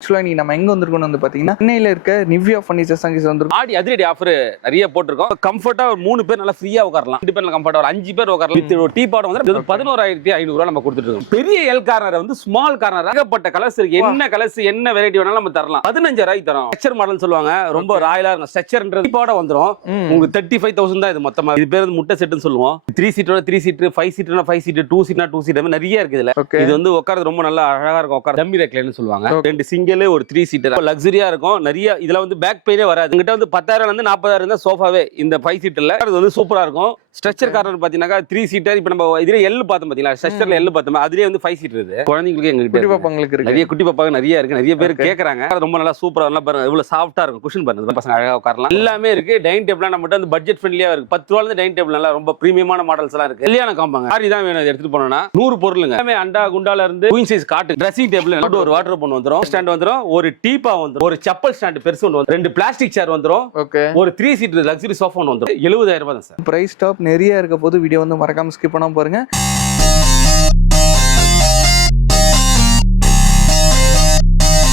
ஆக்சுவலா நீ நம்ம எங்க வந்திருக்கோம் வந்து பாத்தீங்கன்னா சென்னையில இருக்க நிவ்யா ஃபர்னிச்சர் சங்கீஸ் வந்திருக்கோம். ஆடி அதிரடி ஆஃபர் நிறைய போட்டிருக்கோம். கம்ஃபர்ட்டா ஒரு 3 பேர் நல்லா ஃப்ரீயா உட்காரலாம். 2 பேர் கம்ஃபர்ட்டா ஒரு 5 பேர் உட்காரலாம். வித் ஒரு டீ பாட் வந்து 11500 நம்ம கொடுத்துட்டு இருக்கோம். பெரிய எல் கார்னர் வந்து ஸ்மால் கார்னர் ஏகப்பட்ட கலர்ஸ் இருக்கு. என்ன கலர்ஸ் என்ன வெரைட்டி வேணாலும் நம்ம தரலாம். 15000 தரோம். ஸ்ட்ரக்சர் மாடல் சொல்லுவாங்க. ரொம்ப ராயலா இருக்கும். ஸ்ட்ரக்சர்ன்றது டீ பாட் வந்துரும். உங்களுக்கு 35000 தான் இது மொத்தமா. இது பேர் முட்டை செட்னு சொல்லுவோம். 3 சீட்டோட 3 சீட், 5 சீட்னா 5 சீட், 2 சீட்னா 2 சீட் நிறைய இருக்கு இதுல. இது வந்து உட்கார்றது ரொம்ப நல்லா அழகா இருக்கும். உட்கார டம்மி ரெக்லைன்னு சொல்லுவாங்க. 2 சிங்கிள் ஒரு 3 சீட் லக்ஸரியா இருக்கும். நிறைய இதுல வந்து பேக் பெயினே வராது. உங்ககிட்ட வந்து 10000 இருந்து 40000 தான் சோஃபாவே. இந்த 5 சீட்ல அது வந்து சூப்பரா இருக்கும். ஸ்ட்ரக்சர் கார்னர் பாத்தீங்கன்னா 3 சீட்டர். இப்போ நம்ம இதுல எல் பார்த்தோம் பாத்தீங்களா, ஸ்ட்ரக்சர்ல எல் பார்த்தோம். அதுலயே வந்து 5 சீட் இருக்கு. குழந்தைங்களுக்கு எங்க குட்டி பாப்பாங்களுக்கு இருக்கு. நிறைய குட்டி பாப்பாங்க நிறைய இருக்கு. நிறைய பேர் கேக்குறாங்க. ரொம்ப நல்லா சூப்பரா நல்லா பாருங்க. இவ்வளவு சாஃப்ட்டா இருக்கும். குஷன் பாருங்க. பசங்க அழகா உட்காரலாம். எல்லாமே இருக்கு. டைனிங் டேபிள் நம்மகிட்ட வந்து பட்ஜெட் ஃப்ரெண்ட்லியா இருக்கு. 10 ரூபாயில இருந்து டைனிங் டேபிள் நல்லா ரொம்ப பிரீமியமான மாடல்ஸ் எல்லாம் இருக்கு. கல்யாண காம்பாங்க. சாரி தான் வேணும் எடுத்துட்டு போனோம்னா 100 பொருளுங்க. எல்லாமே அண்டா குண்டால இருந்து குயின் சைஸ் காட்டு ட்ரெஸ்ஸிங் டேபிள் ஒரு வாட்டர் பொண்ணு வந்துரும். ஸ்டாண்ட் வந்துரும். ஒரு டீப்பா வந்துரும். ஒரு செப்பல் ஸ்டாண்ட் பெருசு ஒன்று வந்து 2 பிளாஸ்டிக் சேர் வந்துரும். ஓகே. ஒரு 3 சீட் லக்ஸரி சோஃபா ஒன்று வந்துரும். 70000 தான் சார். பிரைஸ் டாப் நிறைய இருக்க போது வீடியோ வந்து மறக்காம ஸ்கிப் பண்ணாம பாருங்க.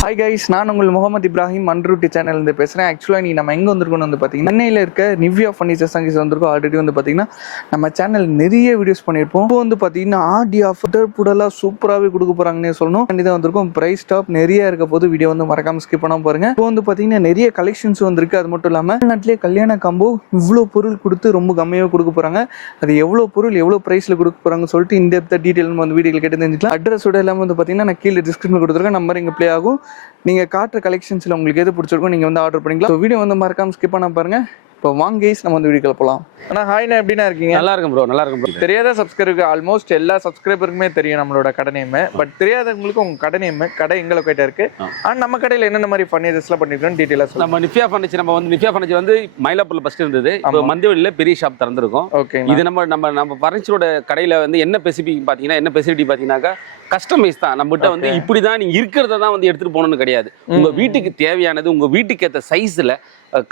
ஹாய் கைஸ், நான் உங்கள் முகமது இப்ராஹிம் அன்ரூட்டி சேனல்லேருந்து பேசுகிறேன். ஆக்சுவலாக நீ நம்ம எங்கே வந்திருக்கோம்னு வந்து பார்த்தீங்கன்னா சென்னையில் இருக்க நிவ்யா ஃபர்னிச்சர் சங்கீஸ் வந்திருக்கோம். ஆல்ரெடி வந்து பார்த்தீங்கன்னா நம்ம சேனல் நிறைய வீடியோஸ் பண்ணியிருப்போம். இப்போ வந்து பார்த்தீங்கன்னா ஆடி ஆஃபர் புடலாக சூப்பராகவே கொடுக்க போகிறாங்கன்னே சொல்லணும். கண்டிப்பாக வந்திருக்கும். ப்ரைஸ் டாப் நிறைய இருக்க போது வீடியோ வந்து மறக்காம ஸ்கிப் பண்ணாம பாருங்க. இப்போ வந்து பார்த்தீங்கன்னா நிறைய கலெக்ஷன்ஸ் வந்திருக்கு. அது மட்டும் இல்லாமல் நாட்டிலே கல்யாண காம்போ இவ்வளோ பொருள் கொடுத்து ரொம்ப கம்மியாக கொடுக்க போகிறாங்க. அது எவ்வளோ பொருள் எவ்வளோ ப்ரைஸில் கொடுக்க போகிறாங்கன்னு சொல்லிட்டு இந்த டீட்டெயில் நம்ம வந்து வீடியோவில் கேட்டு தெரிஞ்சுக்கலாம். அட்ரஸோட எல்லாமே வந்து பார்த்தீங்கன்னா நான் கீழே டிஸ்கிரிப்ஷன் கொடுத்துருக்கேன். நம்பர் இங்கே ப்ளே ஆகும். நீங்கள் காட்டுற கலெக்ஷன்ஸில் உங்களுக்கு எது பிடிச்சிருக்கும் நீங்கள் வந்து ஆர்டர் பண்ணிக்கலாம். வீடியோ வந்து மறக்காம ஸ்கிப் பண்ண பாருங்க. இப்போ வாங்க கைஸ், நம்ம வந்து வீடியோக்குள்ள போகலாம். ஆனால் ஹாய்னா எப்படின்னா இருக்கீங்க? நல்லா இருக்கும் ப்ரோ, நல்லா இருக்கும் ப்ரோ. தெரியாத சப்ஸ்கிரைபருக்கு ஆல்மோஸ்ட் எல்லா சப்ஸ்கிரைபருக்குமே தெரியும் நம்மளோட கடை நேம். பட் தெரியாதவங்களுக்கு உங்கள் கடை நேம் கடை எங்களை போயிட்டா இருக்கு. ஆனால் நம்ம கடையில் என்னென்ன மாதிரி ஃபர்னிச்சர்ஸ்லாம் பண்ணிருக்கோம் டீட்டெயிலாக நம்ம நிஃபியா ஃபர்னிச்சர். நம்ம வந்து நிஃபியா ஃபர்னிச்சர் வந்து மயிலாப்பூர்ல ஃபர்ஸ்ட் இருந்தது. இப்போ மந்திவெளியில பெரிய ஷாப் திறந்திருக்கும். ஓகே. இது நம்ம ஃபர்னிச்சரோட கடையில் வந்து என்ன ஸ்பெசிஃபிக் பார்த்தீங்கன்னா என்ன ஃபெசிலிட்டி பார்த்தீங்கன்னாக்கா கஸ்டமைஸ் தான். நம்மகிட்ட வந்து இப்படிதான் நீங்க இருக்கிறத தான் வந்து எடுத்துட்டு போகணும்னு கிடையாது. உங்க வீட்டுக்கு தேவையானது உங்க வீட்டுக்கு ஏற்ற சைஸ்ல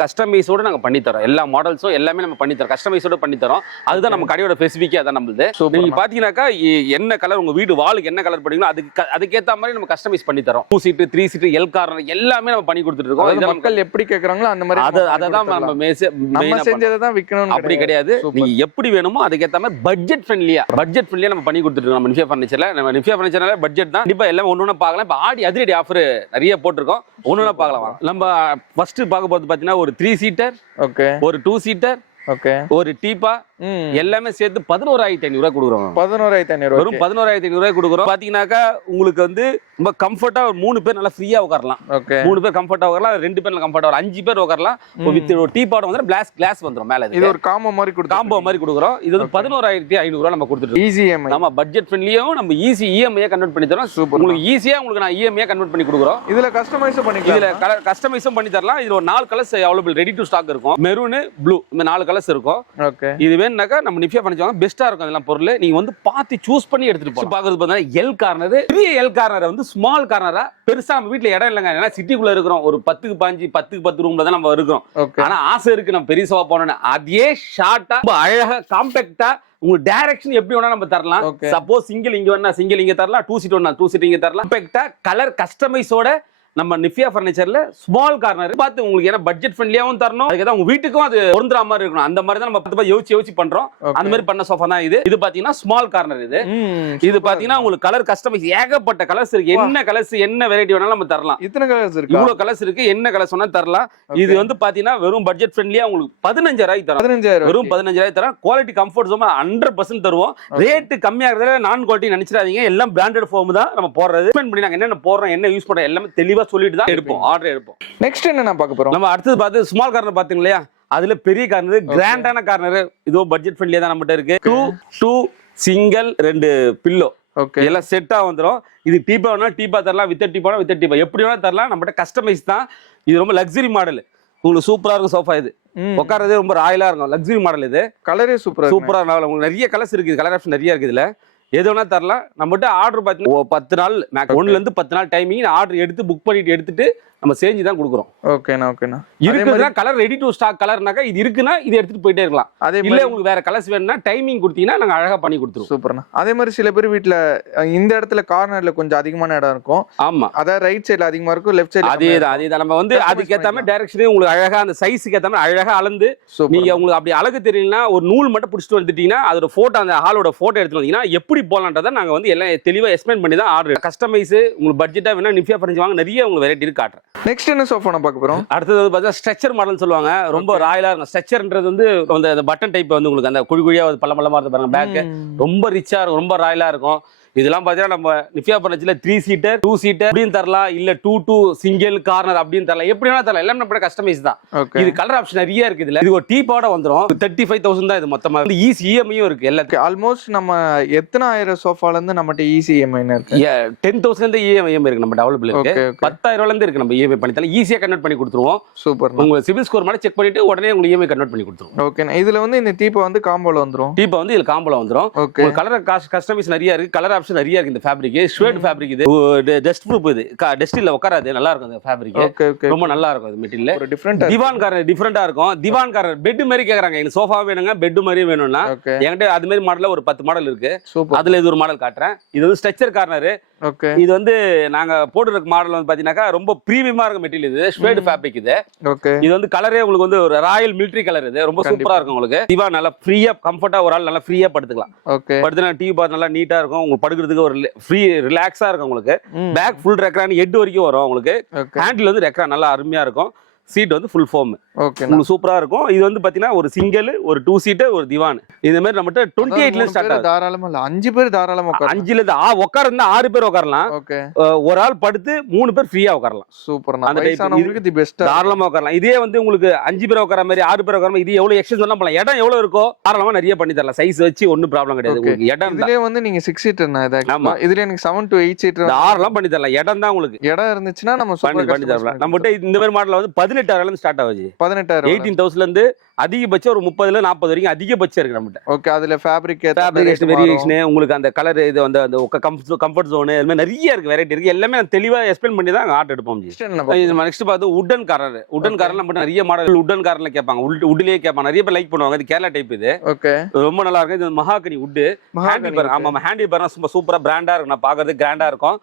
கஸ்டமைஸோட நாங்க பண்ணி தரோம். எல்லா மாடல்ஸும் எல்லாமே நம்ம பண்ணி தரோம். கஸ்டமைஸோட பண்ணி தரோம். அதுதான் நம்ம கடையோட ஸ்பெசிஃபிக்கா தான் நம்மளுது. நீங்க பாத்தீங்கன்னாக்கா என்ன கலர் உங்க வீடு வாலுக்கு என்ன கலர் பண்ணீங்களோ அதுக்கேற்ற மாதிரி நம்ம கஸ்டமைஸ் பண்ணி தரோம். 2 சீட் 3 சீட் எல் கார்னர் எல்லாமே நம்ம பண்ணி கொடுத்துட்டு இருக்கோம். மக்கள் எப்படி கேக்குறாங்களோ அந்த மாதிரி அதை தான் நம்ம செஞ்சதை தான் விற்கணும் அப்படி கிடையாது. நீங்க எப்படி வேணுமோ அதுக்கேற்ற மாதிரி பட்ஜெட் ஃப்ரெண்ட்லியா நம்ம பண்ணி கொடுத்துட்டு இருக்கோம். நம்ம நிஃபியா ஃபர்னிச்சர்ல நம்ம நிஃபியா ஃபர்னிச்சர்ல பட்ஜெட் தான். கண்டிப்பா எல்லாம் ஒண்ணு பார்க்கலாம். இப்போ ஆடி அதிரடி ஆஃபர் நிறைய போட்டிருக்கோம். ஒண்ணு பார்க்கலாம். நம்ம ஃபர்ஸ்ட் பார்க்க போறது பாத்தீங்கன்னா ஒரு 3 சீட்டர், ஓகே, ஒரு 2 சீட்டர், ஓகே, ஒரு டீப்பா எல்லாமே சேர்த்து 11500 கொடுக்குறோம். 11500 வெறும் 11500 கொடுக்குறோம். பாத்தீங்கன்னாக்கா உங்களுக்கு வந்து ரொம்ப கம்ஃபர்ட்டா ஒரு 3 பேர் நல்லா ஃப்ரீயா உட்காரலாம். ஓகே. 3 பேர் கம்ஃபர்ட்டா உட்காரலாம். 2 பேர் கம்ஃபர்ட்டா ஒரு 5 பேர் உட்காரலாம். வித் ஒரு டீ பாட் வந்து கிளாஸ் வந்துரும் மேல. இது ஒரு காம்போ மாதிரி கொடுக்குறோம். இது வந்து 11500 நம்ம கொடுத்துட்டு ஈஸி இஎம்ஐ. நம்ம பட்ஜெட் ஃப்ரெண்ட்லியும் நம்ம ஈஸி இஎம்ஐ கன்வெர்ட் பண்ணி தரோம். உங்களுக்கு ஈஸியா உங்களுக்கு நான் இஎம்ஐ கன்வெர்ட் பண்ணி கொடுக்குறோம். இதுல கஸ்டமைஸும் பண்ணிக்கலாம். இதுல கஸ்டமைஸும் பண்ணி தரலாம். இதுல ஒரு 4 colours available ready to stock இருக்கும். மெரூன், ப்ளூ இந்த 4 கலர்ஸ் இருக்கும். ஓகே. இது வேணும்னாக்கா நம்ம நிஃபியா பண்ணிச்சாங்க பெஸ்டா இருக்கும். அதெல்லாம் பொருள் நீங்க வந்து பார்த்து சூஸ் பண்ணி எடுத்துட்டு போங்க. பாக்குறது பார்த்தா எல் கார்னர். பெரிய எல் கார்னர் வந்து ஸ்மால் கார்னரா பெருசா நம்ம வீட்ல இடம் இல்லங்க. ஏன்னா சிட்டிக்குள்ள இருக்கிறோம். ஒரு 10க்கு 5 10க்கு 10 ரூம்ல தான் நம்ம இருக்கோம். ஆனா ஆசை இருக்கு நம்ம பெரிய சோஃபா போனோம்னு. அதே ஷார்ட்டா அழகா காம்பாக்டா உங்களுக்கு டைரக்ஷன் எப்படி வேணா நம்ம தரலாம். சப்போஸ் சிங்கிள் இங்க வேணா சிங்கிள் இங்க தரலாம். 2 சீட் வேணா 2 சீட் இங்க தரலாம். காம்பாக்டா கலர் கஸ்டமைஸோட நம்ம நிஃபியா ஃபர்னிச்சர்ல ஸ்மால் கார்னர் பார்த்து உங்களுக்கு ஏன்னா பட்ஜெட் ஃப்ரெண்ட்லியாவும் தரணும். அதுக்கு தான் உங்க வீட்டுக்கும் அது பொருந்துற மாதிரி இருக்கணும். அந்த மாதிரி தான் நம்ம 10 யோசிச்சு பண்றோம். அந்த மாதிரி பண்ண சோஃபா தான் இது. இது பாத்தீங்கன்னா ஸ்மால் கார்னர். இது பாத்தீங்கன்னா உங்களுக்கு கலர் கஸ்டமைஸ் ஏகப்பட்ட கலர்ஸ் இருக்கு. என்ன கலர்ஸ் என்ன வெரைட்டி வேணாலும் நம்ம தரலாம். இத்தனை கலர்ஸ் இருக்கு. இவ்வளவு கலர்ஸ் இருக்கு. என்ன கலர்ஸ் வேணாலும் தரலாம். இது வந்து பாத்தீங்கன்னா வெறும் பட்ஜெட் ஃப்ரெண்ட்லியா உங்களுக்கு 15000 தரோம். 15000 வெறும் 15000 தரோம். குவாலிட்டி கம்ஃபர்ட் 100% தருவோம். ரேட் கம்மியா இருக்கிறதுல நான் குவாலிட்டி நினைச்சிடாதீங்க. எல்லாம் பிராண்டட் ஃபோம் தான் நம்ம போடுறது. பண்ணி நாங்க என்னென்ன போடுறோம் என்ன யூஸ் பண்றோம் எல்லாமே தெளிவா சொல்லிட்டு எடுப்போம். ஆர்டர் எடுப்போம். நெக்ஸ்ட் என்ன நான் பார்க்க போறோம்? நம்ம அடுத்து பார்த்து ஸ்மால் கார்னர் பாத்தீங்க இல்லையா, அதுல பெரிய கார்னர் கிராண்டான கார்னர். இதோ பட்ஜெட் ஃப்ரெண்ட்லியா தான் நம்மகிட்ட இருக்கு. 2 சிங்கிள் 2 பில்லோ. ஓகே. எல்லாம் செட்டா வந்துரும். இது டீப்பா வேணா டீப்பா தரலாம். வித் டீப்பா வித் டீப்பா எப்படி வேணா தரலாம். நம்மகிட்ட கஸ்டமைஸ் தான். இது ரொம்ப லக்ஸரி மாடல். உங்களுக்கு சூப்பரா இருக்கும் சோஃபா. இது உட்காரதே ரொம்ப ராயலா இருக்கும். Luxury model. இது கலரே சூப்பரா உங்களுக்கு நிறைய கலர்ஸ் இருக்கு. கலர் ஆப்ஷன் நிறைய இருக்கு. இதுல எது வேணா தரலாம். நம்மகிட்ட ஆர்டர் பார்த்தீங்கன்னா 10 நாள் 1ல இருந்து 10 நாள் டைமிங் ஆர்டர் எடுத்து புக் பண்ணிட்டு எடுத்துட்டு நம்ம செஞ்சு தான் கொடுக்குறோம். ஓகேண்ணா. இருக்குதுன்னா கலர் ரெடி டு ஸ்டாக் கலர்னாக்கா இது இருக்குன்னா இது எடுத்துட்டு போயிட்டே இருக்கலாம். அதே இல்ல உங்களுக்கு வேற கலர்ஸ் வேணும்னா டைமிங் கொடுத்தீங்கன்னா நாங்க அழகா பண்ணி கொடுத்துருவோம். சூப்பர்ண்ணா. அதே மாதிரி சில பேர் வீட்டுல இந்த இடத்துல கார்னர்ல கொஞ்சம் அதிகமான இடம் இருக்கும். ஆமா, அதாவது ரைட் சைடுல அதிகமா இருக்கும், லெஃப்ட் சைடுல அதேதான் நம்ம வந்து அதுக்கு ஏத்த மாதிரி டைரக்ஷனே உங்களுக்கு அழகா அந்த சைஸ்க்கு ஏத்த மாதிரி அழகா அளந்து நீங்க உங்களுக்கு அப்படி அழகு தெரியலனா ஒரு நூல் மட்டும் பிடிச்சிட்டு வந்துட்டீங்கன்னா அதோட போட்டோ அந்த ஹாலோட போட்டோ எடுத்து வந்தீங்கன்னா எப்படி போலான்றதை நாங்க வந்து எல்லாம் தெளிவா எக்ஸ்பிளைன் பண்ணி தான் ஆர்டர். கஸ்டமைஸ் உங்களுக்கு பட்ஜெட்டா வேணா நிஃபியா ஃபர்னிச்சர் வாங்க, நிறைய உங்களுக்கு வெரைட்டி இருக்கு காட்டுறேன். நெக்ஸ்ட் என்ன சோஃபா பார்க்க போறோம்? அடுத்தது வந்து பார்த்தா ஸ்ட்ரெச்சர் மாடல் சொல்லுவாங்க. ரொம்ப ராயலா இருக்கும். ஸ்ட்ரெச்சர்ன்றது வந்து அந்த பட்டன் டைப் வந்து உங்களுக்கு அந்த குழி குழியா பள்ளமா இருக்கு பாருங்க. பேக் ரொம்ப ரிச்சா இருக்கும், ரொம்ப ராயலா இருக்கும். இதெல்லாம் பாத்தீங்கன்னா நம்ம நிஃபியா ஃபர்னிச்சர்ல 3 சீட்டர் 2 சீட்டர் அப்படின்னு தரலாம், இல்ல 2 சிங்கிள் கார்னர் அப்படின்னு தரலாம், எப்படி வேணா தரலாம். எல்லாமே நம்ம கஸ்டமைஸ் தான். இது கலர் ஆப்ஷன் நிறைய இருக்கு. இதுல இது ஒரு டீப்பாட வந்துரும். 35,000 தான் இது மொத்தமா. ஈஸி இஎம்ஐயும் இருக்கு எல்லாத்துக்கும். ஆல்மோஸ்ட் நம்ம எத்தனை ஆயிரம் சோஃபால இருந்து நம்மட்ட ஈஸி இஎம்ஐ இருக்கு? 10,000 இருந்து இஎம்ஐ இருக்கு நம்ம அவைலபிள் இருக்கு. 10,000 இருந்து இருக்கு. நம்ம இஎம்ஐ பண்ணி தரலாம், ஈஸியா கன்வெர்ட் பண்ணி கொடுத்துருவோம். சூப்பர். உங்க சிபில் ஸ்கோர் மாதிரி செக் பண்ணிட்டு உடனே உங்களுக்கு இஎம்ஐ கன்வெர்ட் பண்ணி கொடுத்துருவோம். ஓகே. இதுல வந்து இந்த டீப்பா வந்து காம்போல வந்துரும். டீப்பா வந்து இதுல காம்போல வந்துரும். கலர் கஸ்டமைஸ் நிறைய இருக்கு, கலர் ஆப்ஷன் நிறைய இருக்கு. இந்த ஷேட் ஃபேப்ரிக் இது டஸ்ட் ப்ரூஃப். இது டஸ்ட் இல்ல உட்காராது, நல்லா இருக்கும். இந்த ஃபேப்ரிக் ரொம்ப நல்லா இருக்கும். இது மெட்டீரியல் ஒரு டிஃபரண்ட் திவான் கார்னர் டிஃபரண்டா இருக்கும். திவான் கார்னர் பெட் மாதிரி கேக்குறாங்க. எனக்கு சோஃபா வேணுங்க, பெட் மாதிரி வேணும்னா என்கிட்ட அது மாதிரி மாடல்ல ஒரு 10 மாடல் இருக்கு. அதுல இது ஒரு மாடல் காட்டுறேன். இது வந்து ஸ்ட்ரெச்சர் கார்னர். இது வந்து நாங்க போட்டுருக்க மாடல் வந்து பாத்தீங்கன்னா ரொம்ப பிரீமியமா இருக்க மெட்டீரியல். இது ஷேட் ஃபேப்ரிக். இது வந்து கலரே உங்களுக்கு வந்து ஒரு ராயல் மிலிட்டரி கலர். இது ரொம்ப சூப்பரா இருக்கும். உங்களுக்கு திவான் நல்லா ஃப்ரீயா கம்ஃபர்ட்டா ஒரு ஆள் நல்லா ஃப்ரீயா படுத்துக்கலாம். படுத்துனா டிவி பார்த்து நல்லா நீட்டா இருக்கும். உங்களுக்கு படுக்கிறதுக்கு ஒரு ஃப்ரீ ரிலாக்ஸா இருக்கும். உங்களுக்கு பேக் ஃபுல் ரெக்ரான் ஹெட் வரைக்கும் வரும். உங்களுக்கு ஹேண்டில் வந்து ரெக்ரான் நல்லா அருமையா இருக்கும். சீட் வந்து ஃபுல் ஃபோம். உங்களுக்கு சூப்பரா இருக்கும். இது வந்து பாத்தீங்கன்னா ஒரு சிங்கிள், ஒரு 2 சீட்டர், ஒரு திவான். இந்த மாதிரி நம்மட்ட 28 ல ஸ்டார்ட் ஆகுது. தாராளமா இல்ல 5 பேர் தாராளமா உட்காரலாம். 5ல இருந்து உட்கார்ந்தா 6 பேர் உட்காரலாம். ஒரு ஆள் படுத்து 3 பேர் ஃப்ரீயா உட்காரலாம். சூப்பர். அந்த வயசானவங்களுக்கு தி பெஸ்ட். தாராளமா உட்காரலாம். இதே வந்து உங்களுக்கு 5 பேர் உட்கார மாதிரி 6 பேர் உட்கார மாதிரி இது எவ்வளவு எக்ஸ்டென்ஷன் பண்ணலாம் பண்ணலாம். இடம் எவ்வளவு இருக்கோ தாராளமா நிறைய பண்ணி தரலாம். சைஸ் வச்சு ஒண்ணும் ப்ராப்ளம் கிடையாது. உங்களுக்கு இடம் இதுலயே வந்து நீங்க 6 சீட்டர்னா இது. ஆமா, இதுல எனக்கு 7 to 8 சீட்டர் தாராளமா பண்ணி தரலாம். இடம் தான் உங்களுக்கு. இடம் இருந்துச்சுன்னா நம்ம பண்ணி தரலாம். நம்மட்ட இந்த மாதிரி மாடல் வந்து 18,000 ல இருந்து ஸ்டார்ட் ஆகுது. 18,000 18,000 ல இருந்து அதிகபட்சம் ஒரு 30ல 40 வரைக்கும் அதிகபட்சம் இருக்கு நம்மகிட்ட. ஓகே. அதுல ஃபேப்ரிகேஷன் வேரியேஷன் உங்களுக்கு அந்த கலர் இது வந்து அந்த கம்ஃபர்ட் ஜோன் இது மாதிரி நிறைய இருக்கு, வெரைட்டி இருக்கு. எல்லாமே நான் தெளிவா எக்ஸ்பிளைன் பண்ணி தான் ஆர்டர் எடுப்போம். நெக்ஸ்ட் பார்த்து உட்டன் கார்னர். உட்டன் கார்னர் நம்ம நிறைய மாடல் உட்டன் கார்னர்ல கேட்பாங்க, உட்லயே கேட்பாங்க. நிறைய பேர் லைக் பண்ணுவாங்க. இது கேரளா டைப். இது ஓகே, ரொம்ப நல்லா இருக்கு. இது மஹாகனி உட். Handle bar. ஆமா, ஹேண்டில் பார் ரொம்ப சூப்பரா பிராண்டா இருக்கு. நான் பாக்குறது கிராண்டா இருக்கும்.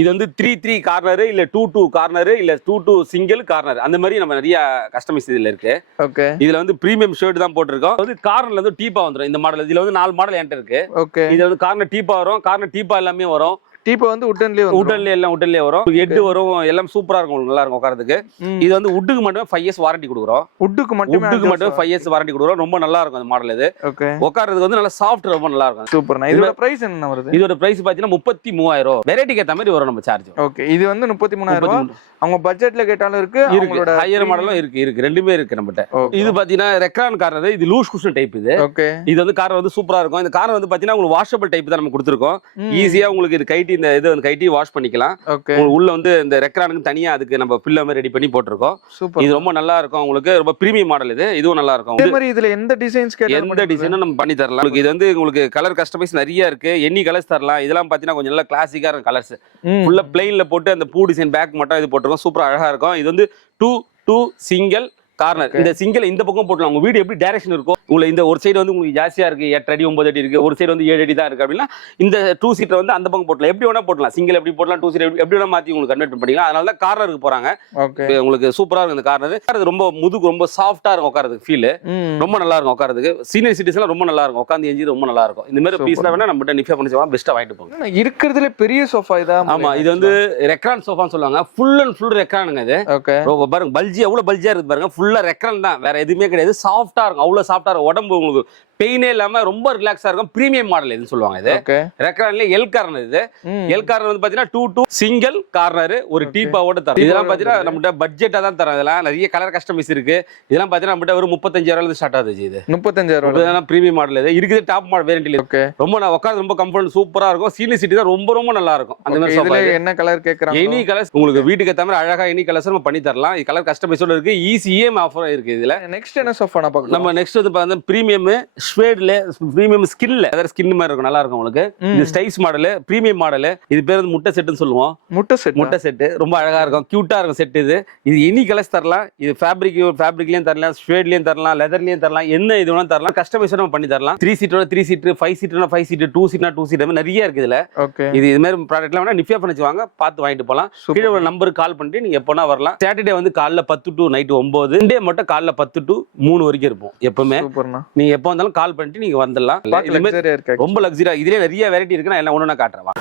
இது வந்து 3 கார்னர் இல்ல 2 கார்னர் இல்ல 2 சிங்கிள் கார்னர் அந்த மாதிரி நம்ம நிறைய கஸ்டமைஸ் இதுல இருக்கு. ஓகே. இதுல வந்து பிரீமியம் ஷர்ட் தான் போட்டுருக்கோம். வந்து கார்னர்ல இருந்து டீப்பா வந்துரும். இந்த மாடல் இதுல வந்து 4 மாடல் என்கிட்ட இருக்கு. ஓகே. இது வந்து கார்னர் டீப்பா வரும். கார்னர் டீப்பா எல்லாமே வரும். டீப்பா வந்து உட்டன்லயே வரும். ஹெட் வரும். எல்லாம் சூப்பரா இருக்கும். நல்லா இருக்கும் உட்கார்றதுக்கு. இது வந்து உட்டுக்கு மட்டும் 5 இயர்ஸ் வாரண்டி கொடுக்குறோம். உட்டுக்கு மட்டும் 5 இயர்ஸ் வாரண்டி கொடுக்குறோம். ரொம்ப நல்லா இருக்கும் அந்த மாடல். இது ஓகே. உட்கார்றதுக்கு வந்து நல்லா சாஃப்ட், ரொம்ப நல்லா இருக்கும். சூப்பர். இதோட பிரைஸ் என்ன வருது? இதோட பிரைஸ் பாத்தீங்கன்னா 33,000. வெரைட்டிக்கு ஏத்த மாதிரி வரும் நம்ம சார்ஜ். ஓகே. இது வந்து 33,000. அவங்க பட்ஜெட்ல கேட்டாலும் இருக்கு, அவங்களோட ஹையர் மாடலும் இருக்கு. ரெண்டுமே இருக்கு நம்மட்ட. இது பாத்தீங்கன்னா ரெக்ரான் கார்னர். இது லூஸ் குஷன் டைப். இது ஓகே. இது வந்து கார் வந்து சூப்பரா இருக்கும். இந்த கார் வந்து பாத்தீங்கன்னா உங்களுக்கு வாஷபிள் டைப் தான் நம்ம கொடுத்துருக்கோம். ஈஸியா உங்களுக்கு இது கைட்டி இந்த இது வந்து கைட்டி வாஷ் பண்ணிக்கலாம். உள்ள வந்து இந்த ரெக்ரானுக்கு தனியா அதுக்கு நம்ம பில்ல மாதிரி ரெடி பண்ணி போட்டிருக்கோம். இது ரொம்ப நல்லா இருக்கும். உங்களுக்கு ரொம்ப பிரீமியம் மாடல். இது இதுவும் நல்லா இருக்கும். அதே மாதிரி இதுல எந்த டிசைன்ஸ் எந்த டிசைனும் நம்ம பண்ணி தரலாம். இது வந்து உங்களுக்கு கலர் கஸ்டமைஸ் நிறைய இருக்கு. எனி கலர்ஸ் தரலாம். இதெல்லாம் பாத்தீங்கன்னா கொஞ்சம் நல்லா கிளாசிக்கா இருக்கும் கலர்ஸ். ஃபுல்லா பிளைன்ல போட்டு அந்த பூ டிசைன் பேக் மட்டும் இது போட்டிருக்கோம். சூப்பரா அழகா இருக்கும். இது வந்து 2 சிங்கிள் கார்னர். இந்த சிங்கிள் இந்த பக்கம் போடலாம். உங்க வீடு எப்படி டைரக்ஷன் இருக்கும், உங்களுக்கு இந்த ஒரு சைடு வந்து உங்களுக்கு ஜாஸ்தியா இருக்கு 8 அடி 9 அடி இருக்கு, ஒரு சைடு வந்து 7 அடி தான் இருக்கு அப்படின்னா இந்த 2 சீட்டர் வந்து அந்த பக்கம் போடலாம். எப்படி வேணா போடலாம். சிங்கிள் எப்படி போடலாம், 2 சீட்டர் எப்படி வேணா மாத்தி உங்களுக்கு கன்வெர்ட் பண்ணிக்கலாம். அதனால தான் கார்னருக்கு போறாங்க. உங்களுக்கு சூப்பரா இருக்கும் இந்த கார்னர். அது ரொம்ப முதுகு ரொம்ப சாஃப்டா இருக்கும் உட்காரதுக்கு. ஃபீல் ரொம்ப நல்லா இருக்கும் உட்காரதுக்கு. சீனியர் சிட்டிஸ்லாம் ரொம்ப நல்லா இருக்கும் உட்காந்து எஞ்சி ரொம்ப நல்லா இருக்கும். இந்த மாதிரி பீஸ்லாம் வேணா நம்மகிட்ட நிஃபியா ஃபர்னிச்சர் பெஸ்ட்டா வாங்கிட்டு போங்க. இருக்கிறதுல பெரிய சோஃபா இதா. ஆமா, இது வந்து ரெக்ரான் சோஃபான்னு சொல்லுவாங்க. ஃபுல் அண்ட் ஃபுல் ரெக்ரானுங்க இது. பாருங்க பல்ஜி எவ்வளவு பல்ஜியா இருக்கு பாருங்க. ஃபுல்லா ரெக்ரான் தான், வேற எதுவுமே கிடையாது. சாஃப்டா இருக்கும், அவ்வளவு சாஃப்டா இருக்கும். உடம்பு உங்களுக்கு பெயினே இல்லாம ரொம்ப ரிலாக்ஸா இருக்கும். பிரீமியம் மாடல் இதுன்னு சொல்லுவாங்க. இது ரெக்ரான்ல எல் கார்னர். இது எல் கார்னர் வந்து பாத்தீங்கன்னா 2 சிங்கிள் கார்னர் ஒரு டீப்பாவோட தரும். இதெல்லாம் பாத்தீங்கன்னா நம்மகிட்ட பட்ஜெட்டா தான் தரோம். இதெல்லாம் நிறைய கலர் கஸ்டமைஸ் இருக்கு. இதெல்லாம் பாத்தீங்கன்னா நம்மகிட்ட ஒரு 35,000 ஸ்டார்ட் ஆகுது. இது 35,000 பிரீமியம் மாடல். இது இருக்குது டாப் மாடல் வேரியன்ட்ல. ரொம்ப நான் உட்கார்ந்து ரொம்ப கம்ஃபர்ட் சூப்பரா இருக்கும். சீனியர் சிட்டி தான் ரொம்ப ரொம்ப நல்லா இருக்கும். அந்த மாதிரி சோஃபா என்ன கலர் கேக்குறாங்க, எனி கலர்ஸ் உங்களுக்கு வீட்டுக்கு ஏத்த மாதிரி அழகா எனி கலர்ஸ் நம்ம பண்ணி தரலாம். இது கலர் கஸ்டமைஸோட இருக்கு. ஈஸி இஎம்ஐ ஆஃபர் இருக்கு. இதுல நெக்ஸ்ட் என்ன சோஃபா பார்க்கலாம். நம்ம நெக்ஸ்ட் வந்து பாத்தீங்கன்னா பிரீமியம் ஸ்வேட்ல பிரீமியம் ஸ்கின்ல லெதர் ஸ்கின் மாதிரி இருக்கும், நல்லா இருக்கும் உங்களுக்கு. இது ஸ்டைஸ் மாடல், பிரீமியம் மாடல். இது பேர் வந்து முட்டை செட்டுன்னு சொல்லுவோம். முட்டை செட்டு ரொம்ப அழகா இருக்கும், கியூட்டா இருக்கும் செட். இது எனி கலர்ஸ் தரலாம். இது ஃபேப்ரிக்லயும் தரலாம், ஸ்வேட்லயும் தரலாம், லெதர்லயும் தரலாம், என்ன இது வேணாலும் தரலாம். கஸ்டமைஸ் நம்ம பண்ணி தரலாம். 3 சீட்டோட 3 சீட், 5 சீட்னா 5 சீட், 2 சீட்னா 2 சீட், நிறைய இருக்கு இதுல. இது மாதிரி ப்ராடக்ட்லாம் வேணா நிஃபியா ஃபர்னிச்சர் வாங்க, பார்த்து வாங்கிட்டு போலாம். கீழே ஒரு நம்பருக்கு கால் பண்ணிட்டு நீங்க எப்போனா வரலாம். சாட்டர்டே வந்து காலைல 10 to நைட் 9, சண்டே மட்டும் காலைல 10 to 3 வரைக்கும் இருப்போம் எப்பவுமே. நீங்க எப்போ வந்தாலும் கால் பண்ணிட்டு நீங்க வந்துடலாம். ரொம்ப லக்ஸரியா. இதுலயே நிறைய வெரைட்டி இருக்கு, நான் எல்லாம் ஒண்ணு காட்டுறேன்.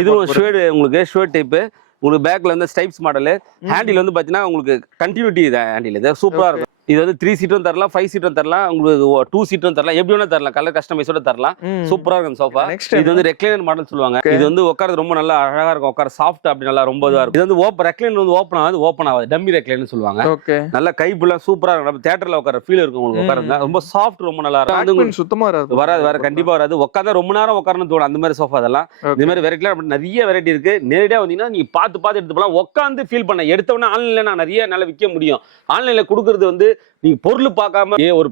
இது ஒரு ஷேட், உங்களுக்கு ஷேட் டைப். உங்களுக்கு பேக்ல வந்து ஸ்டைப்ஸ் மாடல். ஹேண்டில் வந்து பாத்தீங்கன்னா உங்களுக்கு கண்டினியூட்டி ஹேண்டில். இது சூப்பரா இருக்கும். இது வந்து 3 சீட்டும் தரலாம், 5 சீட்டும் தரலாம், உங்களுக்கு 2 சீட்டும் தரலாம், எப்படி வேணா தரலாம். கலர் கஸ்டமைஸோட தரலாம். சூப்பரா இருக்கும் சோஃபா. இது வந்து ரெக்லைனர் மாடல் சொல்லுவாங்க. இது வந்து உட்கார்றது ரொம்ப நல்லா அழகா இருக்கும், உட்கார சாஃப்ட் அப்படி நல்லா ரொம்ப இதா இருக்கும். இது வந்து ரெக்லைனர் வந்து ஓப்பன் ஆகாது, டம்மி ரெக்லைனர் சொல்லுவாங்க. நல்லா கைப்புல சூப்பரா இருக்கும். நம்ம தியேட்டர்ல உட்கார ஃபீல் இருக்கும் உங்களுக்கு. உட்காருங்க ரொம்ப சாஃப்ட், ரொம்ப நல்லா இருக்கும். சுத்தமா வராது, வேற கண்டிப்பா வராது. உட்கார்ந்தா ரொம்ப நேரம் உட்காரணும் தோணும், அந்த மாதிரி சோஃபா. அதெல்லாம் இந்த மாதிரி வெரைட்டில நிறைய வெரைட்டி இருக்கு. நேரடியா வந்தீங்கன்னா நீங்க பார்த்து எடுத்து போலாம். உட்காந்து ஃபீல் பண்ண எடுத்தவொடனே ஆன்லைன்ல நான் நிறைய நல்லா விற்க முடியும். ஆன்லைன்ல கொடுக்கறது வந்து நீங்க பொருள் பார்க்காம ஒரு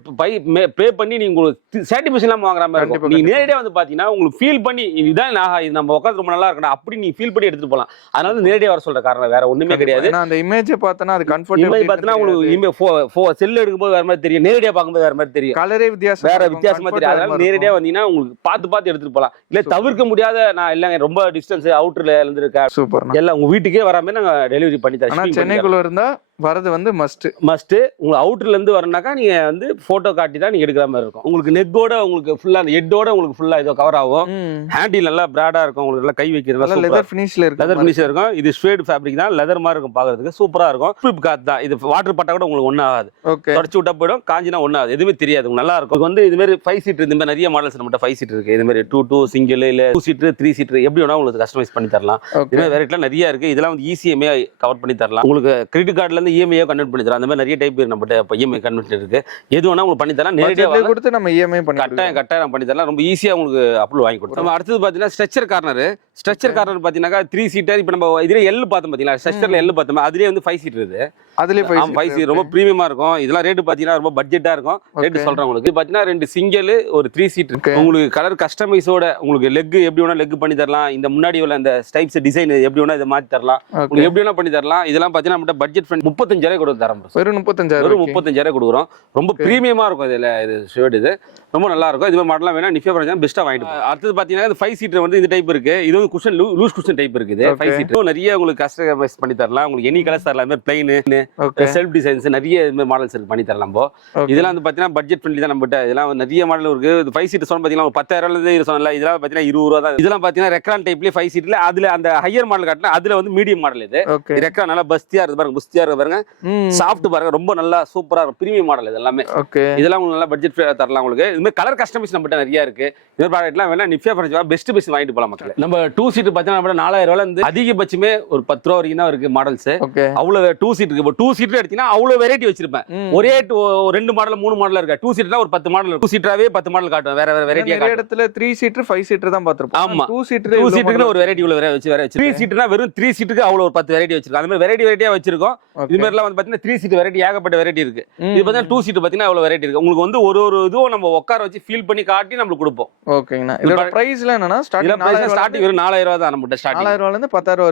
பே பண்ணி நீங்க உங்களுக்கு சாட்டிஸ்ஃபேக்ஷன் இல்லாம வாங்குற மாதிரி இருக்கும். நீங்க நேரடியா வந்து பாத்தீங்கன்னா உங்களுக்கு ஃபீல் பண்ணி இதுதான் இது நம்ம உட்காந்து ரொம்ப நல்லா இருக்கணும் அப்படி நீ ஃபீல் பண்ணி எடுத்துட்டு போலாம். அதனால நேரடியா வர சொல்ற காரணம் வேற ஒண்ணுமே கிடையாது. அந்த இமேஜ் பார்த்தனா அது கம்ஃபர்ட் இமேஜ் பார்த்தனா உங்களுக்கு செல் எடுக்கும்போது வேற மாதிரி தெரியும், நேரடியா பார்க்கும்போது வேற மாதிரி தெரியும், கலரே வேற வித்தியாசமா தெரியும். அதனால நேரடியா வந்தீங்கன்னா உங்களுக்கு பார்த்து எடுத்துட்டு போலாம். இல்ல தவிர்க்க முடியாத நான் இல்லங்க ரொம்ப டிஸ்டன்ஸ் அவுட்டர்ல இருந்திருக்கேன், சூப்பர் எல்லாம் உங்க வீட்டுக்கே வராம நாங்க டெலிவரி பண்ணி தரோம். ஆனா சென்னைக்குள்ள இருந்தா வரது வந்து மஸ்ட். உங்க அவுட்டர்ல இருந்து வரனாக்கா நீங்க வந்து போட்டோ காட்டி தான் நீங்க எடுக்கிற மாதிரி இருக்கும். உங்களுக்கு நெக்கோட உங்களுக்கு ஃபுல்லா அந்த ஹெட்டோட உங்களுக்கு ஃபுல்லா இதோ கவர் ஆகும். ஹேண்டில் நல்லா பிராடா இருக்கும், உங்களுக்கு நல்லா கை வைக்கிறது லெதர் ஃபினிஷ்ல இருக்கும். லெதர் ஃபினிஷ்ல இருக்கும். இது ஸ்வேட் ஃபேப்ரிக் தான், லெதர் மாதிரி இருக்கும் பாக்குறதுக்கு, சூப்பரா இருக்கும். ஃபிளிப் காத் தான் இது. வாட்டர் பட்டா கூட உங்களுக்கு ஒண்ணு ஆகாது, தொடச்சு விட்டா போயிடும், காஞ்சினா ஒண்ணு ஆகாது, எதுவுமே தெரியாது, நல்லா இருக்கும். வந்து இது மாதிரி 5 சீட் இந்த மாதிரி நிறைய மாடல்ஸ் நம்மகிட்ட 5 சீட் இருக்கு. இது மாதிரி 2 சிங்கிள் இல்ல 2 சீட் 3 சீட் எப்படி வேணா உங்களுக்கு கஸ்டமைஸ் பண்ணி தரலாம். இது மாதிரி வெரைட்டிலாம் நிறைய இருக்கு. இதெல்லாம் வந்து இசிஎம்ஏ கவர் பண்ணி தரலாம். உங்களுக்கு கிரெடிட் கார்டுல இருந்து இஎம்ஐ கன்வெர்ட் பண்ணி அந்த மாதிரி நிறைய டைப் நம்மகிட்ட இப்போ இஎம்ஐ கன்வெர்ட் இருக்கு. எது வேணா உங்களுக்கு பண்ணி தரலாம். நேரடியாக கொடுத்து நம்ம இஎம்ஐ பண்ணி கட்டாயம் பண்ணி தரலாம். ரொம்ப ஈஸியா உங்களுக்கு அப்ரூவ் வாங்கி கொடுத்தோம். நம்ம அடுத்தது பாத்தீங்கன்னா ஸ்ட்ரெச்சர் கார்னர் பாத்தீங்கன்னா 3 சீட்டர். இப்போ நம்ம இதுல எல் பார்த்தோம் பாத்தீங்களா, ஸ்ட்ரெச்சர்ல எல் பார்த்தோம், அதுலயே வந்து 5 சீட் இருக்குது. அதுலயே 5 சீட் ரொம்ப பிரீமியமா இருக்கும். இதெல்லாம் ரேட் பாத்தீங்கன்னா ரொம்ப பட்ஜெட்டா இருக்கும். ரேட் சொல்றேன் உங்களுக்கு. இது பாத்தீங்கன்னா 2 சிங்கிள் ஒரு 3 சீட் இருக்கு. உங்களுக்கு கலர் கஸ்டமைஸோட உங்களுக்கு லெக் எப்படி வேணா லெக் பண்ணி தரலாம். இந்த முன்னாடி உள்ள அந்த ஸ்டைப்ஸ் டிசைன் எப்படி வேணா இதை மாத்தி தரலாம், உங்களுக்கு எப்படி வேணா பண்ணி தரலாம். இதெல்லாம் பாத்தீங்கன்னா நம்ம பட்ஜெட் ஃப்ரெண்ட் 35,000 கொடுத்து தரோம். வெறும் 35,000 கொடுக்குறோம். ரொம்ப பிரீமியமா இருக்கும். இதுல இது ஷேர்ட் இது ரொம்ப நல்லா இருக்கும். இது மாதிரி மாடலாம் வேணா நிஃபியா ஃபர்னிச்சர் பெஸ்ட்டா வாங்கிட்டு. அடுத்தது பாத்தீங்கன்னா 5 சீட்டர் வந்து இந்த டைப் இருக்கு. இது வந்து குஷன் லூஸ் குஷன் டைப் இருக்குது. 5 சீட்டர் நிறைய உங்களுக்கு கஸ்டமைஸ் பண்ணி தரலாம். உங்களுக்கு எனி கலர்ஸ் தரலாம். இந்த பிளைன் செல்ஃப் டிசைன்ஸ் நிறைய இந்த மாடல்ஸ் இருக்கு, பண்ணி தரலாம். இதெல்லாம் வந்து பாத்தீங்கன்னா பட்ஜெட் ஃப்ரெண்ட்லி தான் நம்மகிட்ட. இதெல்லாம் நிறைய மாடல் இருக்கு. 5 சீட்டர் சொன்ன பாத்தீங்கன்னா 10,000 இருந்து சொன்னல. இதெல்லாம் பாத்தீங்கன்னா 20 ரூபா தான். இதெல்லாம் பாத்தீங்கன்னா ரெக்ரான் டைப்லயே 5 சீட்டர்ல அதுல அந்த ஹையர் மாடல் காட்டினா அதுல வந்து மீடியம் மாடல். இது ரெக்ரான் நல்லா பஸ்தியா இருக்கு பாருங்க, புஸ்தியா இருக்கு பாருங்க, சாஃப்ட் பாருங்க, ரொம்ப நல்லா சூப்பரா இருக்கும். பிரீமியம் மாடல் இது எல்லாமே. இதெல்லாம் உங்களுக்கு நல்லா பட்ஜெட் ஃப்ரீயா தரலாம். உங்களுக்கு இது மாதிரி கலர் கஸ்டமைஸ் நம்மகிட்ட நிறைய இருக்கு. இந்த ப்ராடக்ட்லாம் வேணா நிஃபியா ஃபர்னிச்சர் பெஸ்ட் வாங்கிட்டு போலாம் மக்களே. நம்ம 2 சீட் பாத்தீங்கன்னா நம்ம 4,000 ரூபாயில இருந்து அதிகபட்சமே ஒரு 10 ரூபா வரைக்கும் தான் இருக்கு மாடல்ஸ். அவ்வளவு 2 சீட் இருக்கு. இப்போ 2 சீட் எடுத்தீங்கன்னா அவ்வளவு வெரைட்டி வச்சிருப்பேன். ஒரே 2 மாடல் 3 மாடல் இருக்கு. 2 சீட்னா ஒரு 10 மாடல். 2 சீட்டராவே 10 மாடல் காட்டுவேன். வேற வெரைட்டியா காட்டுவேன். இடத்துல 3 சீட்டர் 5 சீட்டர் தான் பாத்துறோம். ஆமா 2 சீட்டுக்கு ஒரு வெரைட்டி உள்ள வேற வச்சு 3 சீட்னா வெறும் 3 சீட்டுக்கு அவ்வளவு ஒரு 10 வெரைட்டி வச்சிருக்கோம். அந்த மாதிரி வெரைட்டியா வச்சிருக்கோம். இது மாதிரிலாம் வந்து பாத்தீங்கன்னா 3 சீட் வெரைட்டி ஏகப்பட்ட வெரைட்டி இருக்கு. இது பாத்தீங்கன்னா 2 சீட் பாத்தீங்கன்னா அவ்வளவு வெரைட்டி இருக்கு. உங்களுக்கு வந்து ஒரு இதுவும் நம்ம உட்கார வச்சு ஃபீல் பண்ணி காட்டி நம்ம கொடுப்போம். ஓகேங்கண்ணா. இதோட பிரைஸ்ல என்னன்னா ஸ்டார்டிங் வெறும் 4,000 ரூபாய் தான் நம்ம ஸ்டார்டிங். 4,000 இருந்து 10,000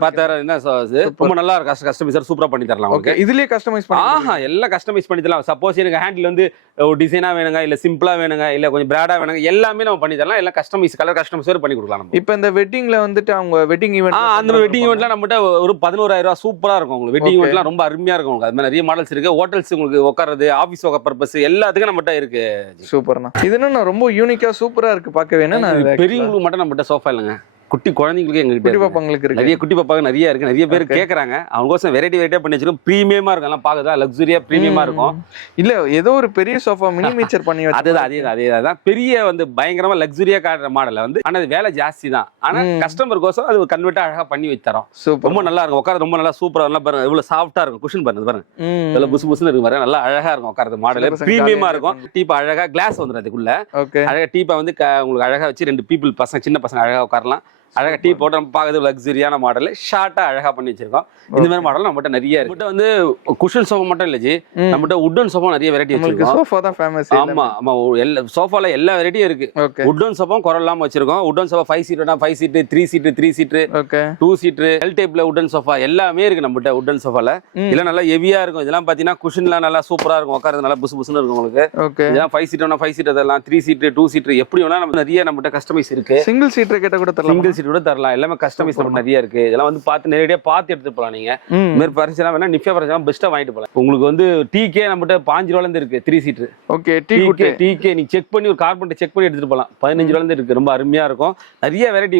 தான். ரொம்ப நல்லா இருக்கு. கஸ்டமைசர் சூப்பரா பண்ணி தரலாம். ஓகே இதுலயே கஸ்டமைஸ் பண்ணி எல்லாம் கஸ்டமைஸ் பண்ணி தரலாம். சப்போஸ் எனக்கு ஹேண்டில் வந்து டிசைனா வேணுங்க, இல்ல சிம்பிளா வேணுங்க, இல்ல கொஞ்சம் பிராடா வேணுங்க, எல்லாமே நம்ம பண்ணி தரலாம். எல்லாம் கஸ்டமைஸ் கலர் கஸ்டமைஸ் பண்ணி கொடுக்கலாம். இப்போ இந்த வெட்டிங்ல வந்துட்டு அவங்க வெட்டிங் ஈவென்ட் அந்த வெட்டிங் ஈவென்ட்லாம் நம்மகிட்ட ஒரு 11,000 ரூபாய் சூப்பரா இருக்கும். உங்களுக்கு வெட்டிங் ஈவென்ட்லாம் ரொம்ப அருமையா இருக்கும். உங்களுக்கு அது மாதிரி நிறைய மாடல்ஸ் இருக்கு. ஹோட்டல்ஸ் உங்களுக்கு உட்கார்றது, ஆபீஸ் ஒர்க் பர்பஸ் எல்லாத்துக்கும் நம்மகிட்ட இருக்கு. சூப்பர்ண்ணா. இது என்ன ரொம்ப யூனிக்கா சூப்பரா இருக்கு பார்க்கவே. என்ன பெரியவங்களுக்கு மட்டும் நம்மகிட்ட சோஃபா இல்லைங்க, குட்டி குழந்தைங்களுக்கு எங்க குட்டி பாப்பாங்களுக்கு இருக்கு. நிறைய குட்டி பாப்பாங்க நிறைய இருக்கு. நிறைய பேர் கேக்குறாங்க. அவங்கோசம் வெரைட்டியா பண்ணி வச்சிருக்கோம். பிரீமியமா இருக்கும். எல்லாம் பாக்குதா லக்ஸரியா பிரீமியமா இருக்கும். இல்ல ஏதோ ஒரு பெரிய சோஃபா மினிமேச்சர் பண்ணி அதேதான் பெரிய வந்து பயங்கரமா லக்ஸரியா காட்டுற மாடல வந்து. ஆனா அது வேலை ஜாஸ்தி தான். ஆனா கஸ்டமர் கோசம் அது கன்வெர்ட்டா அழகா பண்ணி வச்சிரோம். ரொம்ப நல்லா இருக்கும். உட்கார ரொம்ப நல்லா சூப்பரா நல்லா பாருங்க, இவ்வளவு சாஃப்டா இருக்கும். குஷன் பாருங்க பாருங்க, நல்ல புசு புசுன்னு இருக்கு பாருங்க, நல்லா அழகா இருக்கும். உட்கார்றது மாடல் பிரீமியமா இருக்கும். டீப்பா அழகா கிளாஸ் வந்துடும் அதுக்குள்ள. அழகா டீப்பா வந்து உங்களுக்கு அழகா வச்சு 2 பீப்புள் பசங்க சின்ன பசங்க அழகா உட்காரலாம். அழகா டீ போட்டு நம்ம பார்க்கறது லக்ஸரியான மாடல் ஷார்ட்டா அழகா பண்ணி வச்சிருக்கோம். இந்த மாதிரி மாடல் நம்மகிட்ட நிறைய இருக்கு. நம்மகிட்ட வந்து குஷன் சோஃபா மட்டும் இல்ல ஜி, நம்மகிட்ட வுட்டன் சோஃபா நிறைய வெரைட்டி வச்சிருக்கோம். சோஃபா தான் ஃபேமஸ். ஆமா ஆமா, எல்லா சோஃபால எல்லா வெரைட்டியும் இருக்கு. வுட்டன் சோஃபா குறலாம வச்சிருக்கோம். வுட்டன் சோஃபா 5 சீட்னா 5 seat, 3 seat, 3 seat, 2 seat, L டைப்ல வுட்டன் சோஃபா எல்லாமே இருக்கு நம்மகிட்ட. வுட்டன் சோஃபால இதெல்லாம் நல்லா ஹெவியா இருக்கும். இதெல்லாம் பாத்தீங்கன்னா குஷன்லாம் நல்லா சூப்பரா இருக்கும். உட்கார்றது நல்லா புசு புசுன்னு இருக்கும் உங்களுக்கு. இதெல்லாம் 5 சீட்னா 5 சீட், அதெல்லாம் 3 சீட், 2 சீட் எப்படி வேணா நம்ம நிறைய நம்மகிட்ட கஸ்டமைஸ் இருக்கு. சிங்கிள் சீட் கேட்ட கூட தரலாம். சிங்கிள் சீட் கூட தரலாம். எல்லாமே கஸ்டமைஸ் நிறைய இருக்கு. இதெல்லாம் வந்து பார்த்து நேரடியா பார்த்து எடுத்துட்டு போலாம். நீங்க மேல பரிசனா வேணா நிஃபியா பரிசனா பெஸ்ட்டா வாங்கிட்டு போலாம். உங்களுக்கு வந்து டிகே நம்மகிட்ட 5 ரூபாயில இருந்து இருக்கு 3 சீட். ஓகே, டிகே நீங்க செக் பண்ணி ஒரு கார்பெண்டர் செக் பண்ணி எடுத்துட்டு போலாம். 15 ரூபாயில இருந்து இருக்கு. ரொம்ப அருமையா இருக்கும். நிறைய வெரைட்டி.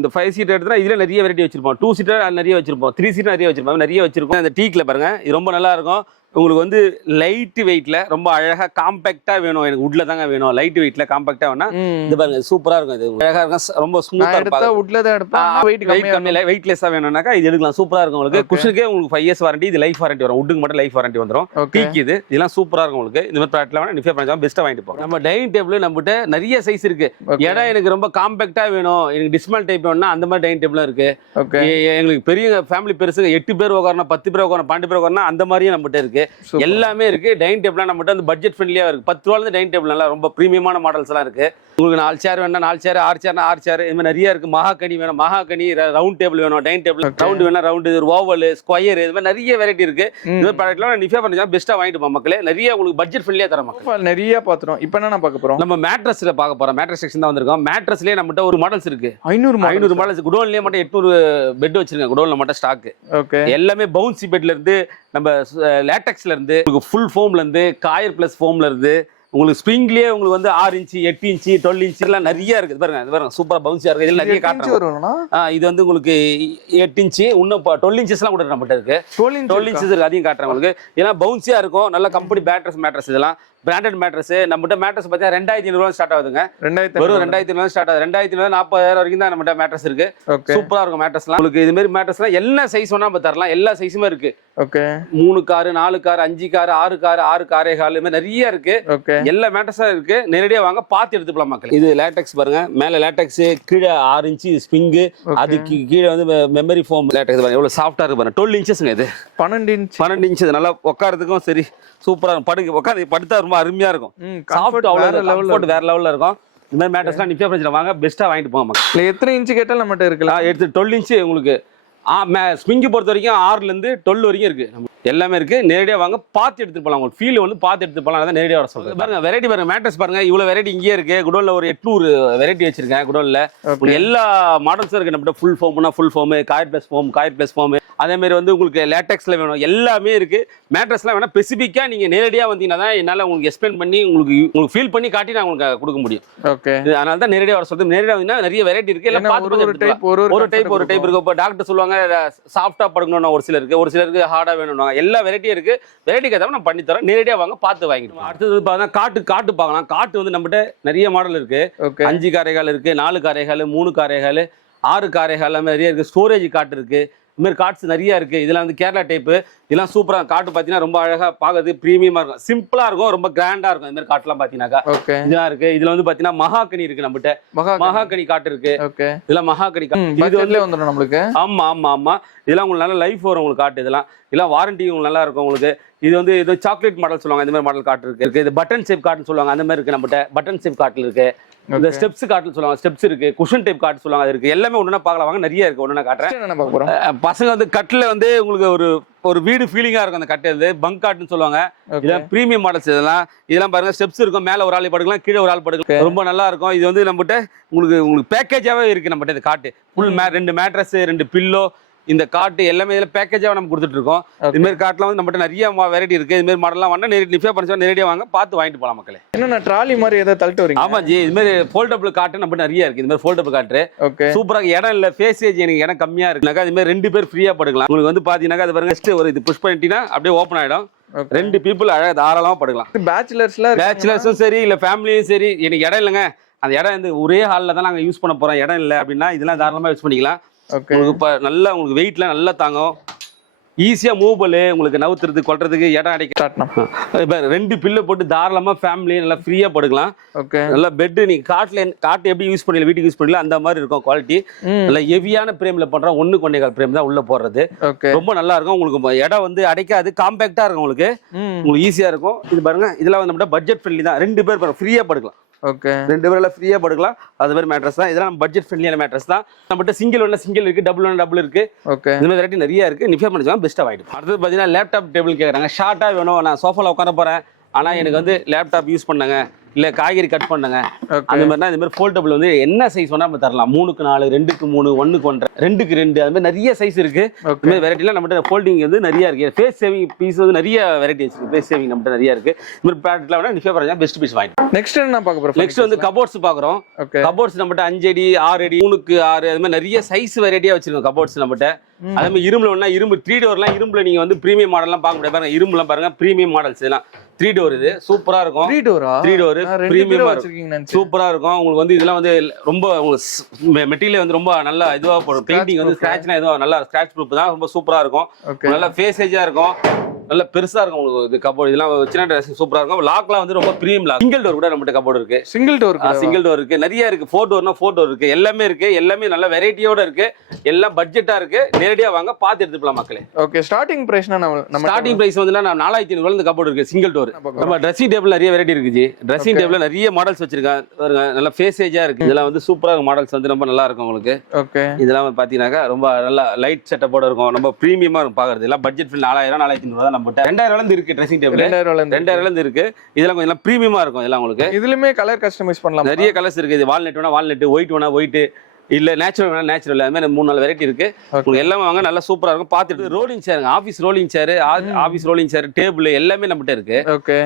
இந்த 5 சீட் எடுத்தா இதுல நிறைய வெரைட்டி வச்சிருப்போம். 2 சீட் நிறைய வச்சிருப்போம். 3 சீட் நிறைய வச்சிருப்போம். நிறைய வச்சிருக்கோம். அந்த டீக்ல பாருங்க, இது ரொம்ப நல்லா இருக்கும். உங்களுக்கு வந்து லைட் வெயிட்ல ரொம்ப அழகா காம்பாக்டா வேணும். எனக்கு வுட்ல தாங்க வேணும். லைட் வெயிட்ல காம்பாக்டா வேணா இது பாருங்க, சூப்பரா இருக்கும். இது அழகா இருக்கும். ரொம்ப ஸ்மூத்தா இருக்கும். வுட்ல தான் எடுப்பேன். வெயிட் கம்மியா வெயிட்லெஸ்ஸா வேணும்னாக்கா இது எடுக்கலாம். சூப்பரா இருக்கும் உங்களுக்கு. குஷனுக்கே உங்களுக்கு 5 இயர்ஸ் வாரண்டி. இது லைஃப் வாரண்டி வரும். வுட்டுக்கு மட்டும் லைஃப் வாரண்டி வந்துரும். டீக் இது இதெல்லாம் சூப்பரா இருக்கும் உங்களுக்கு. இந்த மாதிரி ப்ராடக்ட்ல வேணா நிஃபியா பிராண்ட் பெஸ்ட்டா வாங்கிட்டு போறோம். நம்ம டைனிங் டேபிள் நம்மகிட்ட நிறைய சைஸ் இருக்கு. இடம் எனக்கு ரொம்ப காம்பாக்டா வேணும், எனக்கு டிஸ்மல் டைப் வேணும்னா அந்த மாதிரி டைனிங் டேபிளும் இருக்கு. எங்களுக்கு பெரிய ஃபேமிலி பெருசு 8 பேர் உட்காரணும், 10 பேர் உட்காரணும், 12 பேர் உட்காரணும், அந்த மாதிரியும் நம்மகிட்ட இருக்கு. எல்லாமே இருக்கு. டைனிங் டேபிள் நம்மகிட்ட வந்து பட்ஜெட் ஃப்ரெண்ட்லியா இருக்கு. 10 ரூபாயில இருந்து டைனிங் டேபிள் நல்லா ரொம்ப பிரீமியமான மாடல்ஸ் எல்லாம் இருக்கு. உங்களுக்கு 4 சேர் வேணா 4 சேர், 6 சேர்னா 6 சேர், இது மாதிரி நிறைய இருக்கு. மகாகனி வேணும், மகாகனி, ரவுண்ட் டேபிள் வேணும், டைனிங் டேபிள் ரவுண்ட் வேணா ரவுண்ட், ஓவல், ஸ்கொயர், இது மாதிரி நிறைய வெரைட்டி இருக்கு. இந்த ப்ராடக்ட்லாம் நிஃபியா பண்ணி பெஸ்ட்டா வாங்கிட்டு போங்க மக்களே. நிறைய உங்களுக்கு பட்ஜெட் ஃப்ரெண்ட்லியா தர மக்கள். நிறைய பாத்துறோம். இப்போ என்ன பார்க்க போறோம்? நம்ம மேட்ரஸ்ல பார்க்க போறோம். மேட்ரஸ் செக்ஷன் தான் வந்திருக்கோம். மேட்ரஸ்லயே நம்மகிட்ட ஒரு மாடல்ஸ் இருக்கு. 500 மாடல்ஸ். குடோன்லயே மட்டும் 800 பெட் வச்சிருக்கேன். குடோன்ல மட்டும் ஸ்டாக். எல்லாமே பவுன்சி பெட்ல இருந்து, நம்ம லேட்டெக்ஸ்ல இருந்து, ஃபுல் ஃபோம்ல இருந்து, காயர் பிளஸ் ஃபோம்ல இருந்து, உங்களுக்கு ஸ்ப்ரிங்லயே உங்களுக்கு வந்து 6 இன்ச், 8 இன்ச், 12 இன்ச் எல்லாம் நிறைய இருக்கு. பாருங்க இது பாருங்க, சூப்பரா பவுன்சியா இருக்கு. இதுல நிறைய காட்டுறேன். இது வந்து உங்களுக்கு 8 இன்ச், இன்னும் 12 இன்ச்சஸ் எல்லாம் கூட நம்மகிட்ட இருக்கு. 12 இன்ச்சஸ் இருக்கு. அதையும் காட்டுறேன் உங்களுக்கு. ஏன்னா பவுன்சியா இருக்கும். நல்ல கம்பெனி மேட்ரஸ் இதெல்லாம் பிராண்டட் மேட்ரஸ். நம்மகிட்ட மேட்ரஸ் பார்த்தா 2500 ஸ்டார்ட் ஆகுதுங்க. வெறும் 2500 ஸ்டார்ட் ஆகுது. 2500 40,000 வரைக்கும் தான் நம்மகிட்ட மேட்ரஸ் இருக்கு. சூப்பரா இருக்கும் மேட்ரஸ்லாம். உங்களுக்கு இது மாதிரி மேட்ரஸ்லாம் எல்லா சைஸ் வேணா நம்ம தரலாம். எல்லா சைஸுமே இருக்கு. 3 கார், 4 கார், 5 கார், 6 கார், 6 காரே கால், இது மாதிரி நிறைய இருக்கு. எல்லா மேட்ரஸும் இருக்கு. நேரடியா வாங்க பார்த்து எடுத்துக்கலாம் மக்கள். இது லேட்டெக்ஸ் பாருங்க. மேல லேட்டெக்ஸ், கீழே 6 இன்ச் ஸ்ப்ரிங், அதுக்கு கீழே வந்து மெமரி ஃபோம் லேட்டெக்ஸ் பாருங்க. எவ்வளவு சாஃப்டா இருக்கு பாருங்க. 12 இன்ச்சஸ்ங்க. இது 12 இன்ச். நல்லா உட்காரதுக்கும் சரி சூப்பரா இருக்கும். உட்காந்து படுத்தா ரொம்ப அருமையா இருக்கும். சாஃப்ட் வேற லெவல்ல இருக்கும். இந்த மாதிரி மேட்டர்ஸ்லாம் நிஃபியா ஃப்ரெண்ட்ஸ்ல வாங்க, பெஸ்ட்டா வாங்கிட்டு போங்க மக்கள். எத்தனை இன்ச் கேட்டாலும் நம்மகிட்ட இருக்குல்ல. எடுத்து 12 இன்ச் உங்களுக்கு. ஸ்ப்ரிங் பொறுத்த வரைக்கும் 6ல இருந்து 12 வரைக்கும் இருக்கு. எல்லாமே இருக்கு. நேரடியா வாங்க பார்த்து எடுத்துட்டு போலாம். உங்களுக்கு ஃபீல் வந்து பார்த்து எடுத்து போலாம். அதான் நேரடியா வர சொல்றேன். பாருங்க வெரைட்டி பாருங்க. மேட்ரஸ் பாருங்க. இவ்வளவு வெரைட்டி இங்கேயே இருக்கு. குடோன்ல ஒரு 800 வெரைட்டி வச்சிருக்கேன். குடோன்ல எல்லா மாடல்ஸும் இருக்கு நம்மகிட்ட. ஃபுல் ஃபோம்னா ஃபுல் ஃபோம், காயர் பிளஸ் ஃபோம், அதே மாதிரி வந்து உங்களுக்கு லேட்டெக்ஸ்ல வேணும். எல்லாமே இருக்கு. மேட்ரஸ்லாம் வேணா ஸ்பெசிஃபிக்கா நீங்க நேரடியா வந்தீங்கன்னா தான் என்னால உங்களுக்கு எக்ஸ்பிளைன் பண்ணி உங்களுக்கு ஃபீல் பண்ணி காட்டி நான் உங்களுக்கு கொடுக்க முடியும். அதனால தான் நேரடியா வர சொல்றேன். நேரடியா வந்தீங்கன்னா நிறைய வெரைட்டி இருக்கு. எல்லாம் பார்த்து ஒரு டைப் இருக்கு. இப்போ டாக்டர் சொல்லுவாங்க சாஃப்டா படுக்கணும்னா ஒரு சிலருக்கு, ஒரு சிலருக்கு ஹார்டா வேணும்னா எல்லா வெரைட்டியும் இருக்கு. வெரைட்டிக்கு ஏதாவது நான் பண்ணி தரேன். நேரடியா வாங்க பார்த்து வாங்கிட்டு. அடுத்தது பார்த்தா காட்டு பார்க்கலாம். காட்டு வந்து நம்மகிட்ட நிறைய மாடல் இருக்கு. 5 காரைகால் இருக்கு, 4 காரைகால், 3 காரைகால், 6 காரைகால் நிறைய இருக்கு. ஸ்டோரேஜ் காட்டு இருக்கு. இந்த மாதிரி கார்ட்ஸ் நிறைய இருக்கு. இதெல்லாம் வந்து கேரளா டைப்பு. இதெல்லாம் சூப்பரா காட்டு பாத்தீங்கன்னா ரொம்ப அழகா பாக்குறது பிரீமியமா இருக்கும். சிம்பிளா இருக்கும், ரொம்ப கிராண்டா இருக்கும். இந்த மாதிரி காட்டுலாம் பாத்தீங்கன்னாக்கா இதெல்லாம் இருக்கு. இதுல வந்து பாத்தீங்கன்னா மகாகனி இருக்கு நம்மகிட்ட. மகாகனி காட்டு இருக்கு. இதெல்லாம் மகாகனி இது வந்துடும் நம்மளுக்கு. ஆமா ஆமா ஆமா. இதெல்லாம் உங்களுக்கு நல்ல லைஃப் வரும் உங்களுக்கு காட்டு. இதெல்லாம் வாரண்டி உங்களுக்கு நல்லா இருக்கும் உங்களுக்கு. இது வந்து இது சாக்லேட் மாடல் சொல்லுவாங்க. இந்த மாதிரி மாடல் காட்டு இருக்கு. இது பட்டன் ஷேப் காட்டுன்னு சொல்லுவாங்க. அந்த மாதிரி இருக்கு நம்மகிட்ட. பட்டன் ஷேப் காட்டுல இருக்கு. இந்த ஸ்டெப்ஸ் காட்டுன்னு சொல்லுவாங்க. ஸ்டெப்ஸ் இருக்கு. குஷன் டைப் காட்டு சொல்லுவாங்க. அது இருக்கு. எல்லாமே ஒண்ணுனா பார்க்கலாம் வாங்க. நிறைய இருக்கு. ஒண்ணுனா காட்டுறேன். பசங்க வந்து கட்டில வந்து உங்களுக்கு ஒரு வீடு ஃபீலிங்கா இருக்கும். அந்த கட்டு வந்து பங்க் காட்டுன்னு சொல்லுவாங்க. இதெல்லாம் பிரீமியம் மாடல்ஸ். இதெல்லாம் பாருங்க. ஸ்டெப்ஸ் இருக்கும். மேல ஒரு ஆள் படுக்கலாம், கீழே ஒரு ஆள் படுக்கலாம். ரொம்ப நல்லா இருக்கும். இது வந்து நம்மகிட்ட உங்களுக்கு பேக்கேஜாவே இருக்கு நம்மகிட்ட. இந்த காட்டு ஃபுல் 2 மேட்ரஸ், 2 பில்லோ, இந்த காட்டு எல்லாமே இதில் பேக்கேஜாக நம்ம கொடுத்துட்டு இருக்கோம். இதுமாரி காட்டுலாம் வந்து நம்மகிட்ட நிறைய வெரைட்டி இருக்கு. இதுமாரி மாடல்லாம் வேணா நிஃபியா பண்ணி நேரடியாக வாங்க பார்த்து வாங்கிட்டு போகலாம் மக்களே. என்ன ட்ராலி மாதிரி ஏதாவது தள்ளிட்டு வரீங்க? ஆமா ஜி. இதுமாரி ஃபோல்டபிள் காட்டு நம்மகிட்ட நிறைய இருக்கு. இதுமாதிரி ஃபோல்டபிள் காட்டு சூப்பராக. இடம் இல்லை, ஃபேஸேஜ் எனக்கு இடம் கம்மியா இருக்குனாக்கா இதுமாதிரி 2 பேர் ஃப்ரீயா படுக்கலாம். உங்களுக்கு வந்து பாத்தீங்கன்னா அது பாருங்க, ஒரு இது புஷ் பண்ணிட்டீங்கன்னா அப்படியே ஓப்பன் ஆயிடும். 2 பீப்புள் அழகாக தாராளமா படுக்கலாம். பேச்சுலர்ஸும் சரி இல்லை ஃபேமிலியும் சரி. எனக்கு இடம் இல்லைங்க, அந்த இடம் வந்து ஒரே ஹாலில் தான் நாங்கள் யூஸ் பண்ண போறோம், இடம் இல்லை அப்படின்னா இதெல்லாம் தாராளமாக யூஸ் பண்ணிக்கலாம். உங்களுக்கு நல்லா உங்களுக்கு வெயிட்லாம் நல்லா தாங்கும். ஈஸியா மூவபிள், உங்களுக்கு நவுத்துறது கொல்றதுக்கு இடம் அடைக்க. இப்போ 2 பில்லோ போட்டு தாராளமா ஃபேமிலி நல்லா ஃப்ரீயா படுக்கலாம். ஓகே, நல்லா பெட் நீங்க காட்டு எப்படி யூஸ் பண்ணல வீட்டுக்கு யூஸ் பண்ணல அந்த மாதிரி இருக்கும் குவாலிட்டி. நல்ல ஹெவியான பிரேம்ல பண்றோம், 1.25 பிரேம் தான் உள்ள போடுறது. ரொம்ப நல்லா இருக்கும். உங்களுக்கு இடம் வந்து அடைக்காது, காம்பாக்டா இருக்கும். உங்களுக்கு ஈஸியா இருக்கும். இது பாருங்க, இதெல்லாம் வந்து பட்ஜெட் ஃப்ரெண்ட்லி தான். 2 பேர் ஃப்ரீயா படுக்கலாம். ஓகே, 2 பேர்ல ஃப்ரீயா படுக்கலாம். அது மாதிரி மேட்ரஸ் தான். இதெல்லாம் பட்ஜெட் ஃப்ரெண்ட்லியான மேட்ரஸ் தான். நம்மகிட்ட சிங்கிள் இருக்கு, டபுள் இருக்கு. ஓகே, இந்த மாதிரி வெரைட்டி நிறைய இருக்கு. நிஃபியா ஃபர்னிச்சர் பெஸ்ட்டாக ஆயிடும். அடுத்து பார்த்தீங்கன்னா லேப்டாப் டேபிள் கேட்குறாங்க. ஷார்ட்டா வேணும், நான் சோஃபால உட்கார போறேன், ஆனா எனக்கு வந்து லேப்டாப் யூஸ் பண்ணுங்க, இல்ல காய்கறி கட் பண்ணுங்க, அந்த மாதிரினா இந்த மாதிரி ஃபோல்டபிள் வந்து என்ன சைஸ் வேணா நம்ம தரலாம். 3x4, 2x3, 1x1, 2x2, அது மாதிரி நிறைய சைஸ் இருக்கு. இந்த மாதிரி வெரைட்டிலாம் நம்மகிட்ட ஃபோல்டிங் வந்து நிறைய இருக்கு. ஃபேஸ் சேவிங் பீஸ் வந்து நிறைய வெரைட்டி இருக்கு. ஃபேஸ் சேவிங் நம்மகிட்ட நிறைய இருக்கு. இந்த மாதிரி ப்ராடக்ட்லாம் வேணா நிஃபியா ஃபர்னிச்சர் பெஸ்ட் பீஸ் வாங்கிட்டு. நெக்ஸ்ட் என்ன பார்க்க போறோம்? நெக்ஸ்ட் வந்து கபோர்ட்ஸ் பாக்குறோம். கபோர்ட்ஸ் நம்மகிட்ட 5 அடி, 6 அடி, 3x6, அது மாதிரி நிறைய சைஸ் வெரைட்டியா வச்சிருக்கோம் கபோர்ட்ஸ் நம்மகிட்ட. அதே மாதிரி இரும்புல ஒண்ணா, இரும்பு 3 டோர்லாம், இரும்புல நீங்க வந்து பிரீமியம் மாடல்லாம் பார்க்க முடியாது. பாருங்க, இரும்புலாம் பாருங்க, பிரீமியம் மாடல்ஸ் இதெல்லாம் 3 டோர். இது சூப்பரா இருக்கும். 3 டோர் பிரீமியமா வச்சிருக்கீங்க, சூப்பரா இருக்கும். உங்களுக்கு வந்து இதெல்லாம் வந்து ரொம்ப மெட்டீரியல் வந்து ரொம்ப நல்லா இதுவா போடும். பெயிண்டிங் வந்து ஸ்கிராட்ச்னா இதுவா நல்லா ஸ்கிராட்ச் ப்ரூஃப் தான். ரொம்ப சூப்பரா இருக்கும். நல்லா ஃபேஸேஜா இருக்கும். நல்ல பெருசா இருக்கும். உங்களுக்கு இது கபோர்ட் இதெல்லாம் வச்சுனா ட்ரெஸ்ஸிங் சூப்பரா இருக்கும். லாக்லாம் வந்து ரொம்ப பிரீமியம் லாக். சிங்கிள் டோர் கூட நம்மகிட்ட கபோர்ட் இருக்கு. சிங்கிள் டோர் இருக்கு, நிறைய இருக்கு. 4 டோர்னா 4 டோர் இருக்கு. எல்லாமே இருக்கு. எல்லாமே நல்ல வெரைட்டியோட இருக்கு. எல்லாம் பட்ஜெட்டா இருக்கு. நேரடியா வாங்க, பார்த்து எடுத்துக்கலாம் மக்களே. ஓகே, ஸ்டார்டிங் பிரைஸ்னா நம்ம ஸ்டார்டிங் பிரைஸ் வந்து 4500 ரூபாயில கபோர்ட் இருக்கு. Single door. நம்ம ட்ரெஸ்ஸிங் டேபிள் நிறைய வெரைட்டி இருக்கு. ட்ரெஸ்ஸிங் டேபிள்ல நிறைய மாடல்ஸ் வச்சிருக்காங்க. நல்ல ஃபேஸேஜா இருக்கு. இதெல்லாம் வந்து சூப்பரா மாடல்ஸ் வந்து ரொம்ப நல்லா இருக்கும் உங்களுக்கு. ஓகே, இதெல்லாம் பாத்தீங்கன்னா ரொம்ப நல்லா லைட் செட்டப்போட இருக்கும். ரொம்ப பிரீமியமா இருக்கும் பாக்குறது. எல்லாம் பட்ஜெட் ஃபில் 4000 4500 தான் நம்மகிட்ட. 2000 இருக்கு ட்ரெஸ்ஸிங் டேபிள். 2000 இருக்கு. இதெல்லாம் கொஞ்சம் பிரீமியமா இருக்கும். இதெல்லாம் உங்களுக்கு இதுலயுமே கலர் கஸ்டமைஸ் பண்ணலாம். நிறைய கலர்ஸ் இருக்கு. இது வால்நட் வேணா வால்நட், ஒயிட் வேணா ஒயிட், இல்ல நேச்சுரல் வேணா நேச்சுரல், அது மாதிரி 3-4 வெரைட்டி இருக்கு. உங்களுக்கு எல்லாமே வாங்க, நல்லா சூப்பரா இருக்கும். பார்த்துட்டு ரோலிங் சேருங்க, ஆஃபீஸ் ரோலிங் சேர், டேபிள் எல்லாமே நம்மகிட்ட இருக்கு.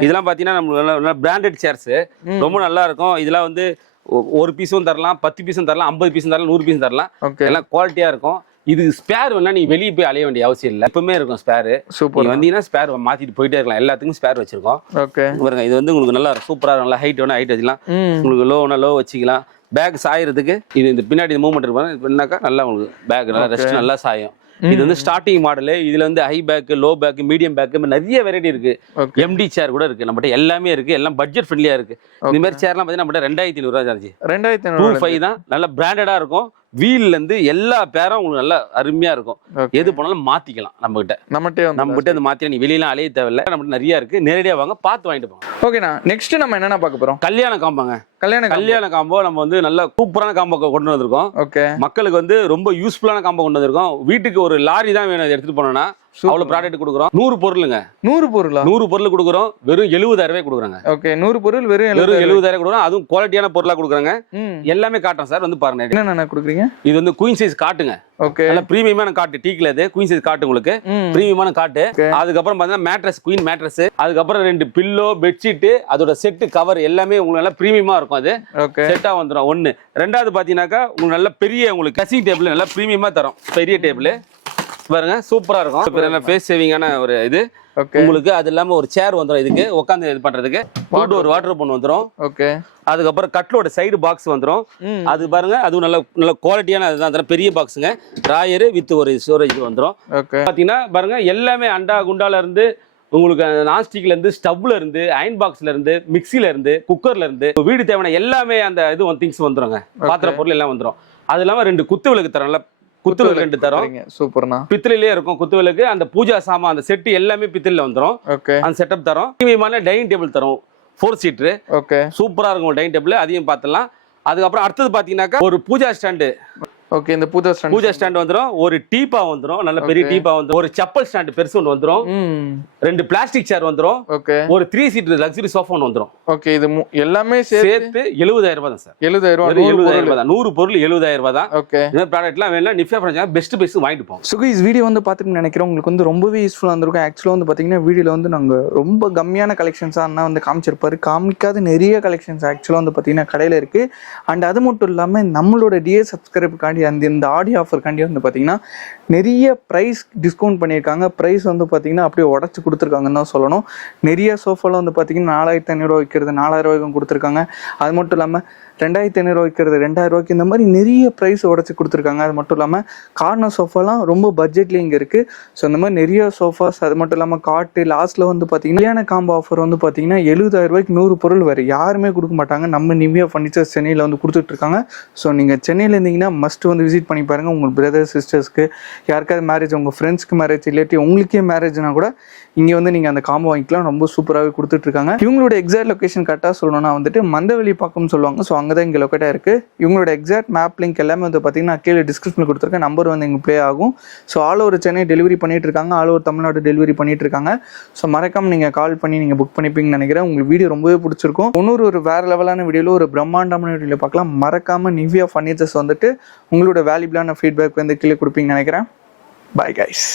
இதெல்லாம் பாத்தீங்கன்னா நம்ம பிராண்டட் சேர்ஸ் ரொம்ப நல்லா இருக்கும். இதெல்லாம் வந்து 1 பீஸும் தரலாம், 10 பீஸும் தரலாம், 50 பீஸும் தரலாம், 100 பீஸும் தரலாம். எல்லாம் குவாலிட்டியா இருக்கும். இது ஸ்பேர் வேணா நீ வெளியே போய் அலைய வேண்டிய அவசியம் இல்லை. எப்பவுமே இருக்கும் ஸ்பேர். சூப்பர், வந்தீங்கன்னா ஸ்பேர் மாத்திட்டு போயிட்டே இருக்கலாம். எல்லாத்துக்கும் ஸ்பேர் வச்சிருக்கோம். ஓகே, பாருங்க, இது வந்து உங்களுக்கு நல்லா சூப்பரா இருக்கும். நல்லா ஹைட் வேணா ஹைட் வச்சுக்கலாம். உங்களுக்கு லோ வேணா லோ வச்சுக்கலாம். பேக் சாயறதுக்கு இது இந்த பின்னாடி மூவ்மெண்ட் இருப்பாங்க. நல்லா உங்களுக்கு பேக் நல்லா ரெஸ்ட் நல்லா சாயும். இது வந்து ஸ்டார்டிங் மாடல். இதுல வந்து high back, low back, medium back, நிறைய வெரைட்டி இருக்கு. எம்டி சேர் கூட இருக்கு நம்மகிட்ட. எல்லாமே இருக்கு. எல்லாம் பட்ஜெட் ஃப்ரெண்ட்லியா இருக்கு. இந்த மாதிரி சேர்லாம் பாத்தீங்கன்னா நம்மகிட்ட 2500 ரூபாய் சார்ஜ். 2500 தான். நல்ல பிராண்டடா இருக்கும். வீல்ல இருந்து எல்லா பேரும் உங்களுக்கு நல்லா அருமையா இருக்கும். எது போனாலும் மாத்திக்கலாம். நம்மகிட்ட மாத்தி நீ வெளியெல்லாம் அலைய தேவையில்லை. நம்மகிட்ட நிறைய இருக்கு. நேரடியா வாங்க, பார்த்து வாங்கிட்டு போங்க. ஓகேண்ணா, நெக்ஸ்ட் நம்ம என்னென்ன பார்க்க போறோம்? கல்யாண காம்பாங்க. கல்யாண காம்போ நம்ம வந்து நல்ல சூப்பரான காம்போ கொண்டு வந்திருக்கோம். ஓகே, மக்களுக்கு வந்து ரொம்ப யூஸ்ஃபுல்லான காம்போ கொண்டு வந்திருக்கோம். வீட்டுக்கு ஒரு லாரி தான் வேணும் எடுத்துட்டு போனோம்னா அவ்வளவு ப்ராடக்ட் கொடுக்குறோம். 100 பொருளுங்க. 100 பொருள் கொடுக்குறோம். வெறும் 70000 ரூபாய் கொடுக்குறாங்க. ஓகே, 100 பொருள் வெறும் 70000 கொடுக்குறோம். அதுவும் குவாலிட்டியான பொருளா கொடுக்குறாங்க. எல்லாமே காட்டுறோம் சார், வந்து பாருங்க. என்னென்ன கொடுக்குறீங்க? இது வந்து குயின் சைஸ் காட்டுங்க. ஓகே, நல்ல பிரீமியமான காட்டு. டீக்ல இது குயின் சைஸ் காட்டு. உங்களுக்கு பிரீமியமான காட்டு. அதுக்கப்புறம் பாத்தீங்கன்னா மேட்ரஸ், குயின் மேட்ரஸ். அதுக்கப்புறம் 2 பில்லோ, பெட்ஷீட், அதோட செட், கவர் எல்லாமே உங்களுக்கு நல்லா பிரீமியமா இருக்கும். அது செட்டா வந்துடும். 1 2வது பாத்தீங்கன்னாக்கா உங்களுக்கு நல்ல பெரிய உங்களுக்கு ட்ரெஸ்ஸிங் டேபிள் நல்லா பிரீமியமா தரும். பெரிய டேபிள் பாருங்க, சூப்பரா இருக்கும். ஃபேஸ் சேவிங்கான ஒரு இது உங்களுக்கு. அது இல்லாம ஒரு சேர் வந்துடும். இதுக்கு உட்காந்து இது பண்றதுக்கு. ஒரு வாட்டர் பொண்ணு வந்துடும். ஓகே, அதுக்கப்புறம் கட்லோட சைடு பாக்ஸ் வந்துடும். அது பாருங்க, அதுவும் நல்ல குவாலிட்டியான அதுதான். பெரிய பாக்ஸுங்க. ராயர் வித் ஒரு ஸ்டோரேஜ் வந்துடும். பாத்தீங்கன்னா பாருங்க, எல்லாமே அண்டா குண்டால இருந்து உங்களுக்கு நான்ஸ்டிக்ல இருந்து, ஸ்டவ்ல இருந்து, அயன் பாக்ஸ்ல இருந்து, மிக்சில இருந்து, குக்கர்ல இருந்து வீடு தேவையான எல்லாமே அந்த இது திங்ஸ் வந்துருங்க. பாத்திர பொருள் எல்லாம் வந்துடும். அது இல்லாம 2 குத்து விளக்கு தரோம்ல, குத்து விளக்கு 2 தரோம். சூப்பர்ண்ணா. பித்தளையிலே இருக்கும் குத்து விளக்கு. அந்த பூஜா சாமான் அந்த செட் எல்லாமே பித்தளையில வந்துடும். அந்த செட்டப் தரோம். பிரீமியமான டைனிங் டேபிள் தரோம். 4 சீட்டர். ஓகே, சூப்பரா இருக்கும் டைனிங் டேபிள். அதையும் பார்த்துலாம். அதுக்கப்புறம் அடுத்தது பாத்தீங்கன்னாக்கா ஒரு பூஜா ஸ்டாண்டு. ஓகே, இந்த பூஜா ஸ்டாண்ட் வந்துரும். ஒரு டீப்பா வந்துரும். நல்ல பெரிய டீப்பா வந்துரும். ஒரு செப்பல் ஸ்டாண்ட் பெருசு ஒன்று வந்துரும். 2 பிளாஸ்டிக் சேர் வந்துரும். ஓகே, ஒரு 3 சீட்டர் லக்ஸரி சோஃபா ஒன்று வந்துரும். ஓகே, இது எல்லாமே சேர்த்து 70000 ரூபாய் தான் சார். 70000 தான். 100 பொருள் 70000 ரூபாய் தான். ஓகே, இந்த ப்ராடக்ட்லாம் வேணா நிஃபியா ஃபர்னிச்சர் பெஸ்ட் வாங்கிட்டு போங்க. சுகீஸ் வீடியோ வந்து பார்த்துட்டு நினைக்கிறேன் உங்களுக்கு வந்து ரொம்பவே யூஸ்ஃபுல்லாக இருந்திருக்கும். ஆக்சுவலாக வந்து பார்த்தீங்கன்னா வீடியோவில் வந்து நாங்கள் ரொம்ப கம்மியான கலெக்ஷன்ஸாக அண்ணா வந்து காமிச்சிருப்பாரு. காமிக்காத நிறைய கலெக்ஷன்ஸ் ஆக்சுவலாக வந்து பார்த்தீங்கன்னா கடையில் இருக்குது. அண்ட் அது மட்டும் இல்லாமல் நம்மளோட டிஎஸ் சப்ஸ்கிரைபுக்காண்டி இந்த ஆடியோ ஆஃபர்காண்டி வந்து பார்த்தீங்கன்னா நிறைய ப்ரைஸ் டிஸ்கவுண்ட் பண்ணியிருக்காங்க. ப்ரைஸ் வந்து பார்த்தீங்கன்னா அப்படியே உடச்சி கொடுத்துருக்காங்கன்னு தான் சொல்லணும். நிறைய சோஃபாவில் வந்து பார்த்தீங்கன்னா 4500 ரூபா விற்கிறது 4000 ரூபாய்க்கும் கொடுத்துருக்காங்க. அது மட்டும் இல்லாமல் 2500 விற்கிறது 2000 இந்த மாதிரி நிறைய ப்ரைஸ் உடச்சி கொடுத்துருக்காங்க. அது மட்டும் இல்லாமல் கார்னர் சோஃபாலாம் ரொம்ப பட்ஜெட்லேயும் இங்கே இருக்குது. ஸோ இந்த மாதிரி நிறைய சோஃபாஸ், அது மட்டும் இல்லாமல் காட்டு லாஸ்ட்டில் வந்து பார்த்தீங்கன்னா கல்யாண காம்போ ஆஃபர் வந்து பார்த்தீங்கன்னா 70,000 100 பொருள் வேறு யாருமே கொடுக்க மாட்டாங்க. நம்ம நிவ்யா ஃபர்னிச்சர்ஸ் சென்னையில் வந்து கொடுத்துட்ருக்காங்க. ஸோ நீங்கள் சென்னையில் இருந்தீங்கன்னா மஸ்ட் வந்து விசிட் பண்ணி பாருங்கள். உங்கள் பிரதர்ஸ் சிஸ்டர்ஸ்க்கு யாருக்காவது மேரேஜ், உங்கள் ஃப்ரெண்ட்ஸ்க்கு மேரேஜ், இல்லாட்டி உங்களுக்கே மேரேஜ்னா கூட இங்கே வந்து நீங்கள் அந்த காம்போ வாங்கிக்கலாம். ரொம்ப சூப்பராகவே கொடுத்துட்ருக்காங்க. இவங்களோட எக்ஸாக்ட் லொக்கேஷன் கரெக்டாக சொல்லணும்னா வந்துட்டு மந்தவெளி பக்கம்னு சொல்லுவாங்க. ஸோ அங்கே தான் இங்கே லொக்கேட்டாக இருக்குது. இவங்களோட எக்ஸாக்ட் மேப் லிங்க் எல்லாமே வந்து பார்த்தீங்கன்னா கீழே டிஸ்கிரிப்ஷனில் கொடுத்துருக்கேன். நம்பர் வந்து இங்கே ப்ளே ஆகும். So all over Chennai delivery பண்ணிட்டு இருக்காங்க, ஆல் ஓவர் தமிழ்நாடு டெலிவரி பண்ணிட்டு இருக்காங்க. ஸோ மறக்காம நீங்கள் கால் பண்ணி நீங்கள் புக் பண்ணிப்பீங்கன்னு நினைக்கிறேன். உங்களுக்கு வீடியோ ரொம்பவே பிடிச்சிருக்கும். ஒரு வேற லெவலான வீடியோவில் ஒரு பிரம்மாண்டமான வீடியோவில் பார்க்கலாம். மறக்காம நிவ்யா ஃபர்னிச்சர்ஸ் வந்துட்டு உங்களோட வேல்யூபிளான ஃபீட்பேக் வந்து கீழே கொடுப்பீங்கன்னு நினைக்கிறேன். Bye guys.